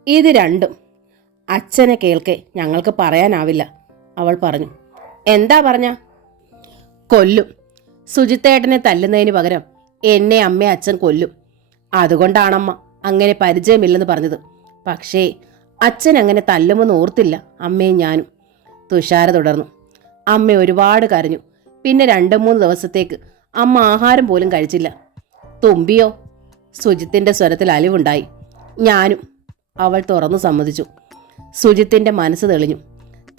ഇത് രണ്ടും അച്ഛനെ കേൾക്കെ ഞങ്ങൾക്ക് പറയാനാവില്ല, അവൾ പറഞ്ഞു. എന്താ പറഞ്ഞ? കൊല്ലും. സുജിത്തേട്ടനെ തല്ലുന്നതിന് പകരം എന്നെ അമ്മയെ അച്ഛൻ കൊല്ലും. അതുകൊണ്ടാണമ്മ അങ്ങനെ പരിചയമില്ലെന്ന് പറഞ്ഞത്. പക്ഷേ അച്ഛൻ അങ്ങനെ തല്ലുമെന്ന് ഓർത്തില്ല അമ്മയും ഞാനും, തുഷാര തുടർന്നു. അമ്മ ഒരുപാട് കരഞ്ഞു. പിന്നെ 2-3 ദിവസത്തേക്ക് അമ്മ ആഹാരം പോലും കഴിച്ചില്ല. തുമ്പിയോ? സുജിത്തിൻ്റെ സ്വരത്തിൽ അലിവുണ്ടായി. ഞാനും, അവൾ തുറന്നു സമ്മതിച്ചു. സുജിത്തിൻ്റെ മനസ്സ് തെളിഞ്ഞു.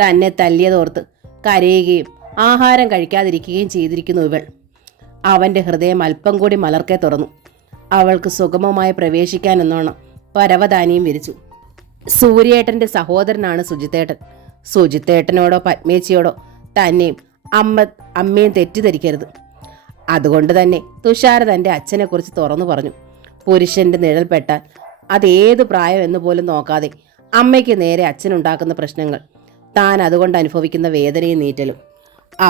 തന്നെ തല്ലിയതോർത്ത് കരയുകയും ആഹാരം കഴിക്കാതിരിക്കുകയും ചെയ്തിരിക്കുന്നു ഇവൾ. അവൻ്റെ ഹൃദയം അല്പം കൂടി മലർക്കെ തുറന്നു. അവൾക്ക് സുഗമമായി പ്രവേശിക്കാനെന്നോണം പരവതാനിയും വിരിച്ചു. സൂര്യേട്ടൻ്റെ സഹോദരനാണ് സുജിത്തേട്ടൻ. സുജിത്തേട്ടനോടോ പത്മേച്ചിയോടോ തന്നെയും അമ്മയും തെറ്റിദ്ധരിക്കരുത്. അതുകൊണ്ട് തന്നെ തുഷാര തൻ്റെ അച്ഛനെക്കുറിച്ച് തുറന്നു പറഞ്ഞു. പുരുഷന്റെ നിഴൽപ്പെട്ടാൽ അതേതു പ്രായം എന്ന് പോലും നോക്കാതെ അമ്മയ്ക്ക് നേരെ അച്ഛനുണ്ടാക്കുന്ന പ്രശ്നങ്ങൾ, താൻ അതുകൊണ്ട് അനുഭവിക്കുന്ന വേദനയും നീറ്റലും.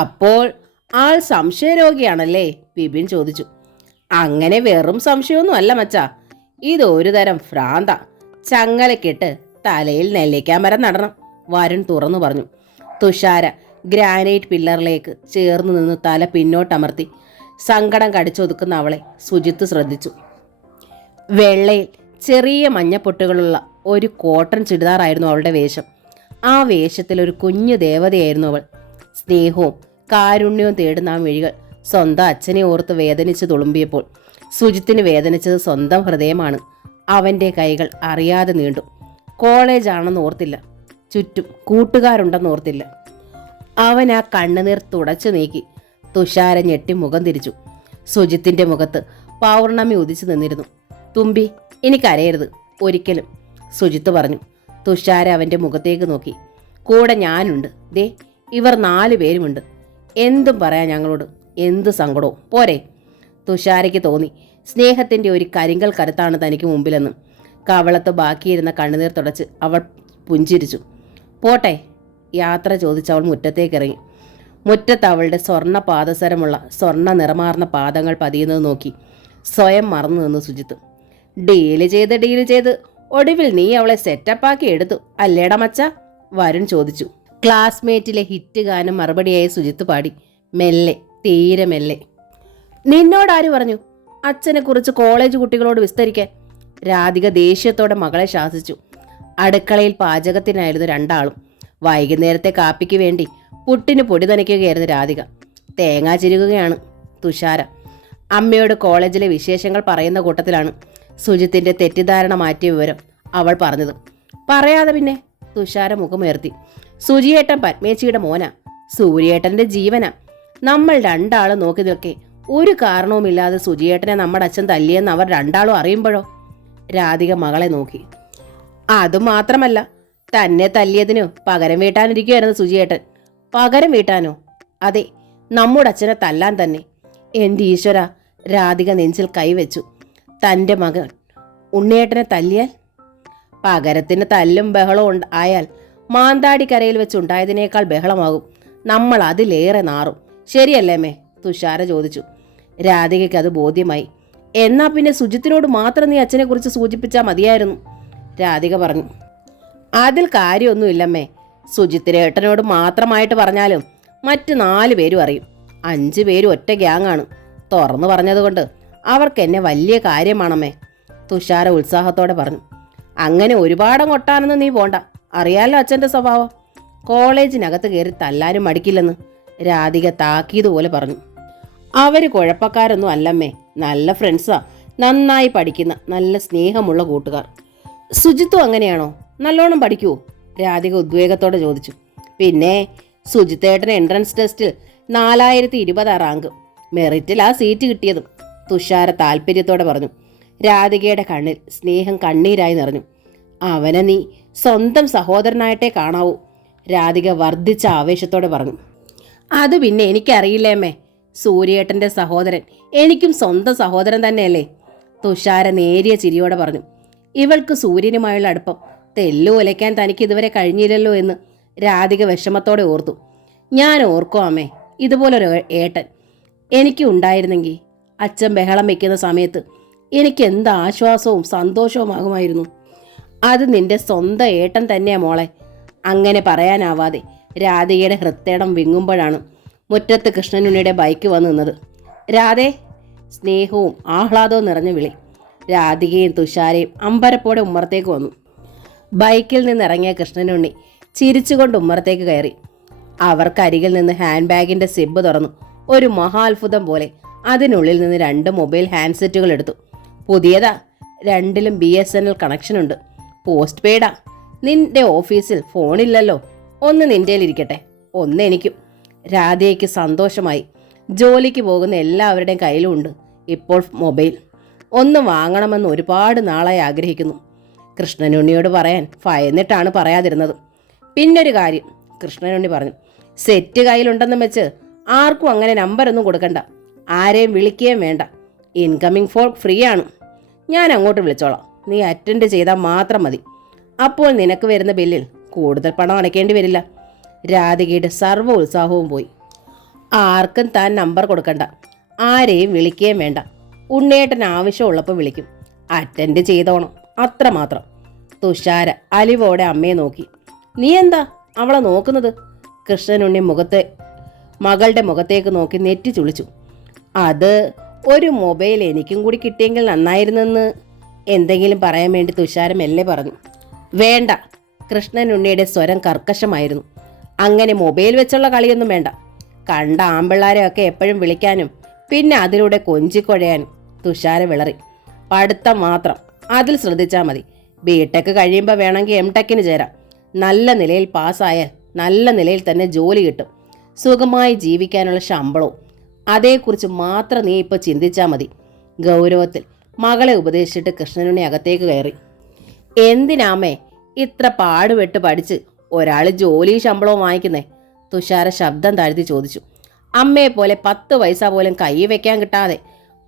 അപ്പോൾ ആൾ സംശയരോഗിയാണല്ലേ? വിപിൻ ചോദിച്ചു. അങ്ങനെ വെറും സംശയമൊന്നും അല്ല മച്ചാ, ഇതൊരു തരം ഭ്രാന്ത. ചങ്ങലക്കിട്ട് തലയിൽ നെല്ലിക്കാമരം നടണം, വരുൺ തുറന്നു പറഞ്ഞു. തുഷാര ഗ്രാനൈറ്റ് പില്ലറിലേക്ക് ചേർന്ന് നിന്ന് തല പിന്നോട്ടമർത്തി സങ്കടം കടിച്ചൊതുക്കുന്ന അവളെ സുജിത്ത് ശ്രദ്ധിച്ചു. വെള്ളയിൽ ചെറിയ മഞ്ഞപ്പൊട്ടുകളുള്ള ഒരു കോട്ടൺ ചുരിദാറായിരുന്നു അവളുടെ വേഷം. ആ വേഷത്തിൽ ഒരു കുഞ്ഞു ദേവതയായിരുന്നു അവൾ. സ്നേഹവും കാരുണ്യവും തേടുന്ന ആ മിഴികൾ സ്വന്തം അച്ഛനെ ഓർത്ത് വേദനിച്ച് തുളുമ്പിയപ്പോൾ സുജിത്തിന് വേദനിച്ചത് സ്വന്തം ഹൃദയമാണ്. അവൻ്റെ കൈകൾ അറിയാതെ നീണ്ടു. കോളേജാണെന്ന് ഓർത്തില്ല, ചുറ്റും കൂട്ടുകാരുണ്ടെന്ന് ഓർത്തില്ല. അവൻ ആ കണ്ണുനീർ തുടച്ചു നീക്കി. തുഷാര ഞെട്ടി മുഖം തിരിച്ചു. സുജിത്തിൻ്റെ മുഖത്ത് പൗർണമി ഉദിച്ചു നിന്നിരുന്നു. തുമ്പി, എനിക്കരയരുത് ഒരിക്കലും, സുജിത്ത് പറഞ്ഞു. തുഷാര അവൻ്റെ മുഖത്തേക്ക് നോക്കി. കൂടെ ഞാനുണ്ട്, ദേ ഇവർ 4 പേരുമുണ്ട്. എന്തും പറയാം ഞങ്ങളോട്, എന്ത് സങ്കടവും പോരെ? തുഷാരയ്ക്ക് തോന്നി സ്നേഹത്തിൻ്റെ ഒരു കരിങ്കൽ കരുത്താണ് തനിക്ക് മുമ്പിലെന്ന്. കവളത്ത് ബാക്കിയിരുന്ന കണ്ണുനീർ തുടച്ച് അവൾ പുഞ്ചിരിച്ചു. പോട്ടെ, യാത്ര ചോദിച്ചവൾ മുറ്റത്തേക്കിറങ്ങി. മുറ്റത്ത് അവളുടെ സ്വർണ്ണ പാദസരമുള്ള സ്വർണ്ണ നിറമാർന്ന പാദങ്ങൾ പതിയുന്നത് നോക്കി സ്വയം മറന്നു നിന്ന് സുജിത്ത്. ഡീല് ചെയ്ത് ഒടുവിൽ നീ അവളെ സെറ്റപ്പാക്കി എടുത്തു അല്ലേടാ മച്ച? വരുൺ ചോദിച്ചു. ക്ലാസ്മേറ്റിലെ ഹിറ്റ് ഗാനം മറുപടിയായി സുജിത്ത് പാടി, മെല്ലെ, തീരെ മെല്ലെ. നിന്നോടാര് പറഞ്ഞു അച്ഛനെക്കുറിച്ച് കോളേജ് കുട്ടികളോട് വിസ്തരിക്കാൻ? രാധിക ദേഷ്യത്തോടെ മകളെ ശാസിച്ചു. അടുക്കളയിൽ പാചകത്തിനായിരുന്നു 2 ആളും. വൈകുന്നേരത്തെ കാപ്പിക്ക് വേണ്ടി പുട്ടിന് പൊടി നനയ്ക്കുകയായിരുന്നു രാധിക. തേങ്ങാ ചിരുകുകയാണ് തുഷാര. അമ്മയോട് കോളേജിലെ വിശേഷങ്ങൾ പറയുന്ന കൂട്ടത്തിലാണ് സുജിത്തിന്റെ തെറ്റിദ്ധാരണ മാറ്റിയ വിവരം അവൾ പറഞ്ഞത്. പറയാതെ പിന്നെ, തുഷാര മുഖമുയർത്തി. സുജിയേട്ടൻ പത്മേച്ചിയുടെ മോനാ, സൂര്യേട്ടന്റെ ജീവനാ. നമ്മൾ രണ്ടാളും നോക്കി നിൽക്കെ ഒരു കാരണവുമില്ലാതെ സുജിയേട്ടനെ നമ്മുടെ അച്ഛൻ തല്ലിയെന്ന് അവർ രണ്ടാളും അറിയുമ്പോഴോ? രാധിക മകളെ നോക്കി. അതുമാത്രമല്ല, തന്നെ തല്ലിയതിനു പകരം വീട്ടാനിരിക്കുകയായിരുന്നു സുജിയേട്ടൻ. പകരം വീട്ടാനോ? അതെ, നമ്മുടെ അച്ഛനെ തല്ലാൻ തന്നെ. എൻ്റെ ഈശ്വര, രാധിക നെഞ്ചിൽ കൈവച്ചു. തൻ്റെ മകൻ ഉണ്ണിയേട്ടനെ തല്ലിയാൽ? പകരത്തിന് തല്ലും ബഹളവും ആയാൽ മാന്താടിക്കരയിൽ വെച്ചുണ്ടായതിനേക്കാൾ ബഹളമാകും. നമ്മൾ അതിലേറെ നാറും. ശരിയല്ലേ മേ? തുഷാര ചോദിച്ചു. രാധികയ്ക്ക് അത് ബോധ്യമായി. എന്നാ പിന്നെ സുജിത്തിനോട് മാത്രം നീ അച്ഛനെക്കുറിച്ച് സൂചിപ്പിച്ചാൽ മതിയായിരുന്നു, രാധിക പറഞ്ഞു. അതിൽ കാര്യമൊന്നുമില്ലമ്മേ. സുജിത്തിനേട്ടനോട് മാത്രമായിട്ട് പറഞ്ഞാലും മറ്റ് 4 പേരും അറിയും. 5 പേരും ഒറ്റ ഗ്യാങ്ങാണ്. തുറന്നു പറഞ്ഞതുകൊണ്ട് അവർക്ക് എന്നെ വലിയ കാര്യമാണമ്മേ, തുഷാര ഉത്സാഹത്തോടെ പറഞ്ഞു. അങ്ങനെ ഒരുപാടങ്ങൊട്ടാനൊന്നും നീ പോണ്ട. അറിയാലോ അച്ഛൻ്റെ സ്വഭാവം. കോളേജിനകത്ത് കയറി തല്ലാനും മടിക്കില്ലെന്ന് രാധിക താക്കീതുപോലെ പറഞ്ഞു. അവർ കുഴപ്പക്കാരൊന്നും അല്ലമ്മേ, നല്ല ഫ്രണ്ട്സാ. നന്നായി പഠിക്കുന്ന നല്ല സ്നേഹമുള്ള കൂട്ടുകാർ. സുജിത്തും അങ്ങനെയാണോ? നല്ലോണം പഠിക്കുവോ? രാധിക ഉദ്വേഗത്തോടെ ചോദിച്ചു. പിന്നെ സുജിത്തേട്ടന് എൻട്രൻസ് ടെസ്റ്റിൽ 4020 റാങ്ക്. മെറിറ്റിൽ ആ സീറ്റ് കിട്ടിയതും, തുഷാര താല്പര്യത്തോടെ പറഞ്ഞു. രാധികയുടെ കണ്ണിൽ സ്നേഹം കണ്ണീരായി നിറഞ്ഞു. അവനെ നീ സ്വന്തം സഹോദരനായിട്ടേ കാണാവൂ, രാധിക വർദ്ധിച്ച ആവേശത്തോടെ പറഞ്ഞു. അത് പിന്നെ എനിക്കറിയില്ലേമ്മേ. സൂര്യേട്ടൻ്റെ സഹോദരൻ എനിക്കും സ്വന്തം സഹോദരൻ തന്നെയല്ലേ, തുഷാര നേരിയ ചിരിയോടെ പറഞ്ഞു. ഇവൾക്ക് സൂര്യനുമായുള്ള അടുപ്പം തെല്ലു ഒലയ്ക്കാൻ തനിക്ക് ഇതുവരെ കഴിഞ്ഞില്ലല്ലോ എന്ന് രാധിക വിഷമത്തോടെ ഓർത്തു. ഞാൻ ഓർക്കോ അമ്മേ, ഇതുപോലൊരു ഏട്ടൻ എനിക്ക് ഉണ്ടായിരുന്നെങ്കിൽ അച്ഛൻ ബഹളം വയ്ക്കുന്ന സമയത്ത് എനിക്ക് എന്ത് ആശ്വാസവും സന്തോഷവുമാകുമായിരുന്നു. അത് നിന്റെ സ്വന്തം ഏട്ടൻ തന്നെയാ മോളെ. അങ്ങനെ പറയാനാവാതെ രാധികയുടെ ഹൃത്തേടം വിങ്ങുമ്പോഴാണ് മുറ്റത്ത് കൃഷ്ണനുണ്ണിയുടെ ബൈക്ക് വന്നു നിന്നത്. രാധേ! സ്നേഹവും ആഹ്ലാദവും നിറഞ്ഞ വിളി. രാധികയും തുഷാരയും അമ്പരപ്പോടെ ഉമ്മറത്തേക്ക് വന്നു. ബൈക്കിൽ നിന്നിറങ്ങിയ കൃഷ്ണനുണ്ണി ചിരിച്ചുകൊണ്ട് ഉമ്മറത്തേക്ക് കയറി. അവർക്കരികിൽ നിന്ന് ഹാൻഡ് ബാഗിന്റെ സിബ് തുറന്നു. ഒരു മഹാത്ഭുതം പോലെ അതിനുള്ളിൽ നിന്ന് 2 മൊബൈൽ ഹാൻഡ്സെറ്റുകൾ എടുത്തു. പുതിയതാ, 2ലും BSNL കണക്ഷനുണ്ട്. പോസ്റ്റ് പെയ്ഡാ. നിന്റെ ഓഫീസിൽ ഫോണില്ലല്ലോ, ഒന്ന് നിന്റെയിലിരിക്കട്ടെ, ഒന്ന് എനിക്കും. രാധയ്ക്ക് സന്തോഷമായി. ജോലിക്ക് പോകുന്ന എല്ലാവരുടെയും കയ്യിലും ഉണ്ട് ഇപ്പോൾ മൊബൈൽ. ഒന്ന് വാങ്ങണമെന്ന് ഒരുപാട് നാളായി ആഗ്രഹിക്കുന്നു. കൃഷ്ണനുണ്ണിയോട് പറയാൻ ഭയന്നിട്ടാണ് പറയാതിരുന്നത്. പിന്നൊരു കാര്യം, കൃഷ്ണനുണ്ണി പറഞ്ഞു, സെറ്റ് കയ്യിലുണ്ടെന്നും വെച്ച് ആർക്കും അങ്ങനെ നമ്പറൊന്നും കൊടുക്കണ്ട. ആരെയും വിളിക്കുകയും വേണ്ട. ഇൻകമിംഗ് ഫോൺ ഫ്രീ ആണ്. ഞാൻ അങ്ങോട്ട് വിളിച്ചോളാം. നീ അറ്റൻഡ് ചെയ്താൽ മാത്രം മതി. അപ്പോൾ നിനക്ക് വരുന്ന ബില്ലിൽ കൂടുതൽ പണം അടയ്ക്കേണ്ടി വരില്ല. രാധികയുടെ സർവ്വ ഉത്സാഹവും പോയി. ആർക്കും താൻ നമ്പർ കൊടുക്കണ്ട, ആരെയും വിളിക്കുകയും വേണ്ട. ഉണ്ണേട്ടൻ ആവശ്യമുള്ളപ്പോൾ വിളിക്കും. അറ്റൻഡ് ചെയ്തോണം, അത്രമാത്രം. തുഷാര അലിവോടെ അമ്മയെ നോക്കി. നീ എന്താ അവളെ നോക്കുന്നത്? കൃഷ്ണനുണ്ണി മകളുടെ മുഖത്തേക്ക് നോക്കി നെറ്റി ചുളിച്ചു. അത് ഒരു മൊബൈൽ എനിക്കും കൂടി കിട്ടിയെങ്കിൽ നന്നായിരുന്നെന്ന് എന്തെങ്കിലും പറയാൻ വേണ്ടി തുഷാര മെല്ലെ പറഞ്ഞു. വേണ്ട. കൃഷ്ണനുണ്ണിയുടെ സ്വരം കർക്കശമായിരുന്നു. അങ്ങനെ മൊബൈൽ വെച്ചുള്ള കളിയൊന്നും വേണ്ട. കണ്ട ആമ്പിള്ളാരെയൊക്കെ എപ്പോഴും വിളിക്കാനും പിന്നെ അതിലൂടെ കൊഞ്ചിക്കൊഴയാനും. തുഷാര വിളറി. പഠിത്തം മാത്രം, അതിൽ ശ്രദ്ധിച്ചാൽ മതി. ബിടെക് കഴിയുമ്പോൾ വേണമെങ്കിൽ എംടെക്കിന് ചേരാം. നല്ല നിലയിൽ പാസ്സായാൽ നല്ല നിലയിൽ തന്നെ ജോലി കിട്ടും. സുഖമായി ജീവിക്കാനുള്ള ശമ്പളവും. അതേക്കുറിച്ച് മാത്രം നീ ഇപ്പോൾ ചിന്തിച്ചാൽ മതി. ഗൗരവത്തിൽ മകളെ ഉപദേശിച്ചിട്ട് കൃഷ്ണനുണ്ണി അകത്തേക്ക് കയറി. എന്തിനാമേ ഇത്ര പാടുപെട്ട് പഠിച്ച് ഒരാൾ ജോലി ശമ്പളവും വാങ്ങിക്കുന്നേ? തുഷാര ശബ്ദം താഴ്ത്തി ചോദിച്ചു. അമ്മയെപ്പോലെ 10 പൈസ പോലും കൈ വെക്കാൻ കിട്ടാതെ,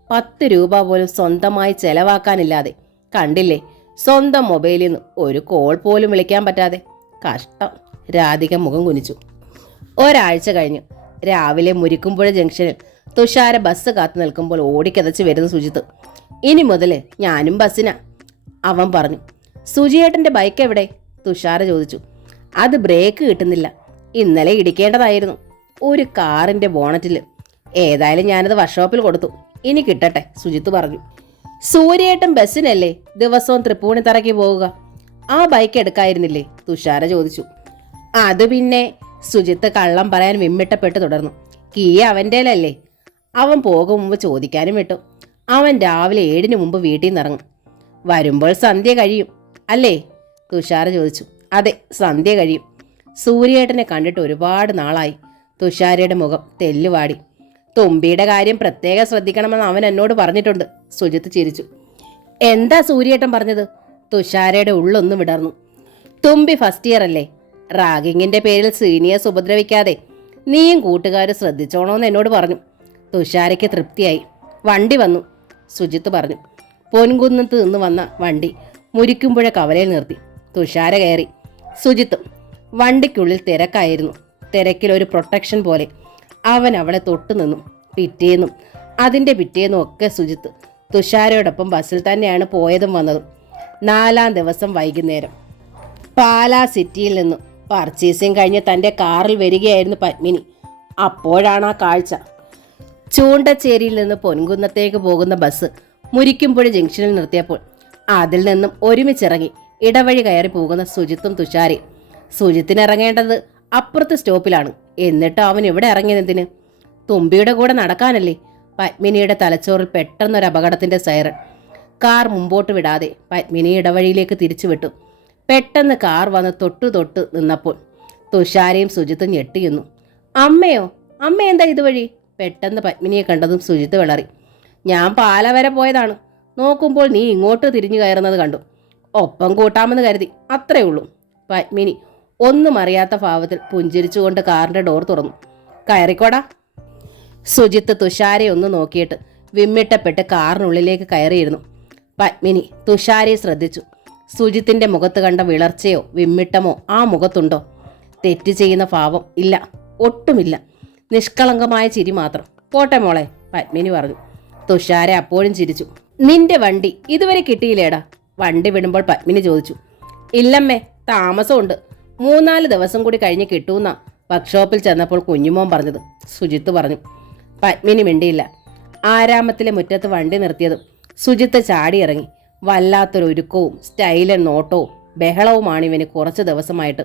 10 രൂപ പോലും സ്വന്തമായി ചെലവാക്കാനില്ലാതെ, കണ്ടില്ലേ സ്വന്തം മൊബൈലിൽ നിന്ന് ഒരു കോൾ പോലും വിളിക്കാൻ പറ്റാതെ. കഷ്ടം. രാധിക മുഖം കുനിച്ചു. ഒരാഴ്ച കഴിഞ്ഞു. രാവിലെ മുരിക്കുമ്പുഴ ജംഗ്ഷനിൽ തുഷാര ബസ് കാത്തു നിൽക്കുമ്പോൾ ഓടിക്കതച്ച് വരുന്ന സുജിത്ത്. ഇനി മുതൽ ഞാനും ബസ്സിനാ, അവൻ പറഞ്ഞു. സുജിയേട്ടൻ്റെ ബൈക്ക് എവിടെ? തുഷാര ചോദിച്ചു. അത് ബ്രേക്ക് കിട്ടുന്നില്ല. ഇന്നലെ ഇടിക്കേണ്ടതായിരുന്നു. ഒരു കാറിൻ്റെ ബോണറ്റിൽ. ഏതായാലും ഞാനത് വർക്ക്ഷോപ്പിൽ കൊടുത്തു. ഇനി കിട്ടട്ടെ, സുജിത്ത് പറഞ്ഞു. സൂര്യേട്ടൻ ബസ്സിനല്ലേ ദിവസവും തൃപ്പൂണിത്തറയ്ക്ക് പോവുക? ആ ബൈക്ക് എടുക്കായിരുന്നില്ലേ? തുഷാര ചോദിച്ചു. അത് പിന്നെ സുജിത്ത് കള്ളം പറയാൻ വിമ്മിട്ടപ്പെട്ട് തുടർന്നു. കീ അവൻ്റെലല്ലേ. അവൻ പോകും മുമ്പ് ചോദിക്കാനും വിട്ടു. അവൻ രാവിലെ 7 മുമ്പ് വീട്ടിൽ നിന്ന് ഇറങ്ങും. വരുമ്പോൾ സന്ധ്യ കഴിയും അല്ലേ? തുഷാര ചോദിച്ചു. അതെ, സന്ധ്യ കഴിയും. സൂര്യേട്ടനെ കണ്ടിട്ട് ഒരുപാട് നാളായി. തുഷാരയുടെ മുഖം തെല്ലുവാടി. തുമ്പിയുടെ കാര്യം പ്രത്യേകം ശ്രദ്ധിക്കണമെന്ന് അവൻ എന്നോട് പറഞ്ഞിട്ടുണ്ട്. സുജിത്ത് ചിരിച്ചു. എന്താ സൂര്യേട്ടൻ പറഞ്ഞത്? തുഷാരയുടെ ഉള്ളൊന്നും വിടർന്നു. തുമ്പി ഫസ്റ്റ് ഇയർ അല്ലേ. റാഗിങ്ങിന്റെ പേരിൽ സീനിയേഴ്സ് ഉപദ്രവിക്കാതെ നീയും കൂട്ടുകാരും ശ്രദ്ധിച്ചോണോന്ന് എന്നോട് പറഞ്ഞു. തുഷാരയ്ക്ക് തൃപ്തിയായി. വണ്ടി വന്നു, സുജിത്ത് പറഞ്ഞു. പൊൻകുന്നത്ത് നിന്ന് വന്ന വണ്ടി മുരിക്കുമ്പുഴ കവലയിൽ നിർത്തി. തുഷാര കയറി. സുജിത്ത്. വണ്ടിക്കുള്ളിൽ തിരക്കായിരുന്നു. തിരക്കിൽ ഒരു പ്രൊട്ടക്ഷൻ പോലെ അവൻ അവളെ തൊട്ടു നിന്നു. പിറ്റേന്നും അതിൻ്റെ പിറ്റേന്നും ഒക്കെ സുജിത്ത് തുഷാരയോടൊപ്പം ബസ്സിൽ തന്നെയാണ് പോയതും വന്നതും. 4-ാം ദിവസം വൈകുന്നേരം പാലാ സിറ്റിയിൽ നിന്നും പർച്ചേസിങ് കഴിഞ്ഞ് തൻ്റെ കാറിൽ വരികയായിരുന്നു പത്മിനി. അപ്പോഴാണ് ആ കാഴ്ച. ചൂണ്ടച്ചേരിയിൽ നിന്ന് പൊൻകുന്നത്തേക്ക് പോകുന്ന ബസ് മുരിക്കുമ്പുഴ ജംഗ്ഷനിൽ നിർത്തിയപ്പോൾ അതിൽ നിന്നും ഒരുമിച്ചിറങ്ങി ഇടവഴി കയറി പോകുന്ന സുജിത്തും തുഷാരയും. സുജിത്തിന് ഇറങ്ങേണ്ടത് അപ്പുറത്തെ സ്റ്റോപ്പിലാണ്. എന്നിട്ട് അവൻ ഇവിടെ ഇറങ്ങിയതിന്? തുമ്പിയുടെ കൂടെ നടക്കാനല്ലേ? പത്മിനിയുടെ തലച്ചോറിൽ പെട്ടെന്നൊരു അപകടത്തിന്റെ സൈറൺ. കാർ മുമ്പോട്ട് വിടാതെ പത്മിനി ഇടവഴിയിലേക്ക് തിരിച്ചു വിട്ടു. പെട്ടെന്ന് കാർ വന്ന് തൊട്ടു നിന്നപ്പോൾ തുഷാരയും സുജിത്തും ഞെട്ടിയുന്നു. അമ്മയോ? അമ്മ എന്താ ഇതുവഴി? പെട്ടെന്ന് പത്മിനിയെ കണ്ടതും സുജിത്ത് വിളറി. ഞാൻ പാല വരെ പോയതാണ്. നോക്കുമ്പോൾ നീ ഇങ്ങോട്ട് തിരിഞ്ഞു കയറുന്നത് കണ്ടു. ഒപ്പം കൂട്ടാമെന്ന് കരുതി, അത്രേ ഉള്ളൂ. പത്മിനി ഒന്നും അറിയാത്ത ഭാവത്തിൽ പുഞ്ചിരിച്ചുകൊണ്ട് കാറിന്റെ ഡോർ തുറന്നു. കയറിക്കോടാ. സുജിത്ത് തുഷാരയെ ഒന്ന് നോക്കിയിട്ട് വിമ്മിട്ടപ്പെട്ട് കാറിനുള്ളിലേക്ക് കയറിയിരുന്നു. പത്മിനി തുഷാരയെ ശ്രദ്ധിച്ചു. സുജിത്തിന്റെ മുഖത്ത് കണ്ട വിളർച്ചയോ വിമ്മിട്ടമോ ആ മുഖത്തുണ്ടോ? തെറ്റ് ചെയ്യുന്ന ഭാവം ഇല്ല, ഒട്ടുമില്ല. നിഷ്കളങ്കമായ ചിരി മാത്രം. പോട്ടെ മോളെ, പത്മിനി പറഞ്ഞു. തുഷാര അപ്പോഴും ചിരിച്ചു. നിന്റെ വണ്ടി ഇതുവരെ കിട്ടിയില്ലേടാ? വണ്ടി വിടുമ്പോൾ പത്മിനി ചോദിച്ചു. ഇല്ലമ്മേ, താമസമുണ്ട്. 3-4 ദിവസം കൂടി കഴിഞ്ഞ് കിട്ടൂന്നാ വർക്ക്ഷോപ്പിൽ ചെന്നപ്പോൾ കുഞ്ഞുമോൻ പറഞ്ഞത്, സുജിത്ത് പറഞ്ഞു. പത്മിനി മിണ്ടിയില്ല. ആരാമത്തിലെ മുറ്റത്ത് വണ്ടി നിർത്തിയതും സുജിത്ത് ചാടിയിറങ്ങി. വല്ലാത്തൊരു ഒരുക്കവും സ്റ്റൈലൻ നോട്ടവും ബഹളവുമാണ് ഇവന് കുറച്ച് ദിവസമായിട്ട്.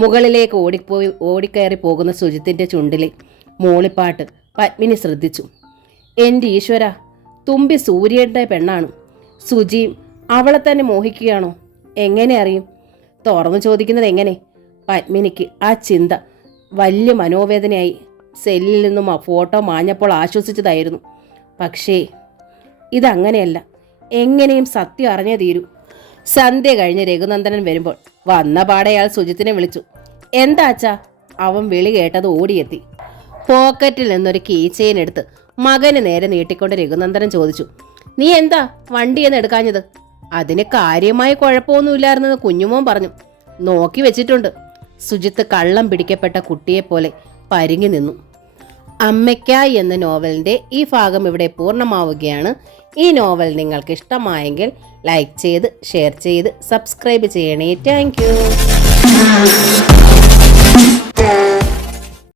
മുകളിലേക്ക് ഓടിക്കയറി പോകുന്ന സുജിത്തിന്റെ ചുണ്ടിലെ മൂളിപ്പാട്ട് പത്മിനി ശ്രദ്ധിച്ചു. എൻ്റെ ഈശ്വര, തുമ്പി സൂര്യയുടെ പെണ്ണാണ്. സുജിയും അവളെ തന്നെ മോഹിക്കുകയാണോ? എങ്ങനെ അറിയും? തുറന്നു ചോദിക്കുന്നത് എങ്ങനെ? പത്മിനിക്ക് ആ ചിന്ത വലിയ മനോവേദനയായി. സെല്ലിൽ നിന്നും ആ ഫോട്ടോ മാഞ്ഞപ്പോൾ ആശ്വസിച്ചതായിരുന്നു. പക്ഷേ ഇതങ്ങനെയല്ല. എങ്ങനെയും സത്യം അറിഞ്ഞേ തീരൂ. സന്ധ്യ കഴിഞ്ഞ് രഘുനന്ദനൻ വരുമ്പോൾ വന്ന പാടയാൾ സുജിത്തിനെ വിളിച്ചു. എന്താ അച്ഛാ? അവൻ വിളി കേട്ടത് ഓടിയെത്തി. പോക്കറ്റിൽ നിന്നൊരു കീ ചെയിൻ എടുത്ത് മകന് നേരെ നീട്ടിക്കൊണ്ട് രഘുനന്ദനൻ ചോദിച്ചു. നീ എന്താ വണ്ടിയെന്ന് എടുക്കാഞ്ഞത്? അതിന് കാര്യമായ കുഴപ്പമൊന്നുമില്ലായിരുന്നെന്ന് കുഞ്ഞുമോൻ പറഞ്ഞു. നോക്കി വെച്ചിട്ടുണ്ട്. സുജിത്ത് കള്ളം പിടിക്കപ്പെട്ട കുട്ടിയെപ്പോലെ പരിങ്ങി നിന്നു. അമ്മയ്ക്കായി എന്ന നോവലിൻ്റെ ഈ ഭാഗം ഇവിടെ പൂർണ്ണമാവുകയാണ്. ഈ നോവൽ നിങ്ങൾക്ക് ഇഷ്ടമായെങ്കിൽ ലൈക്ക് ചെയ്ത് ഷെയർ ചെയ്ത് സബ്സ്ക്രൈബ് ചെയ്യണേ. Thank you.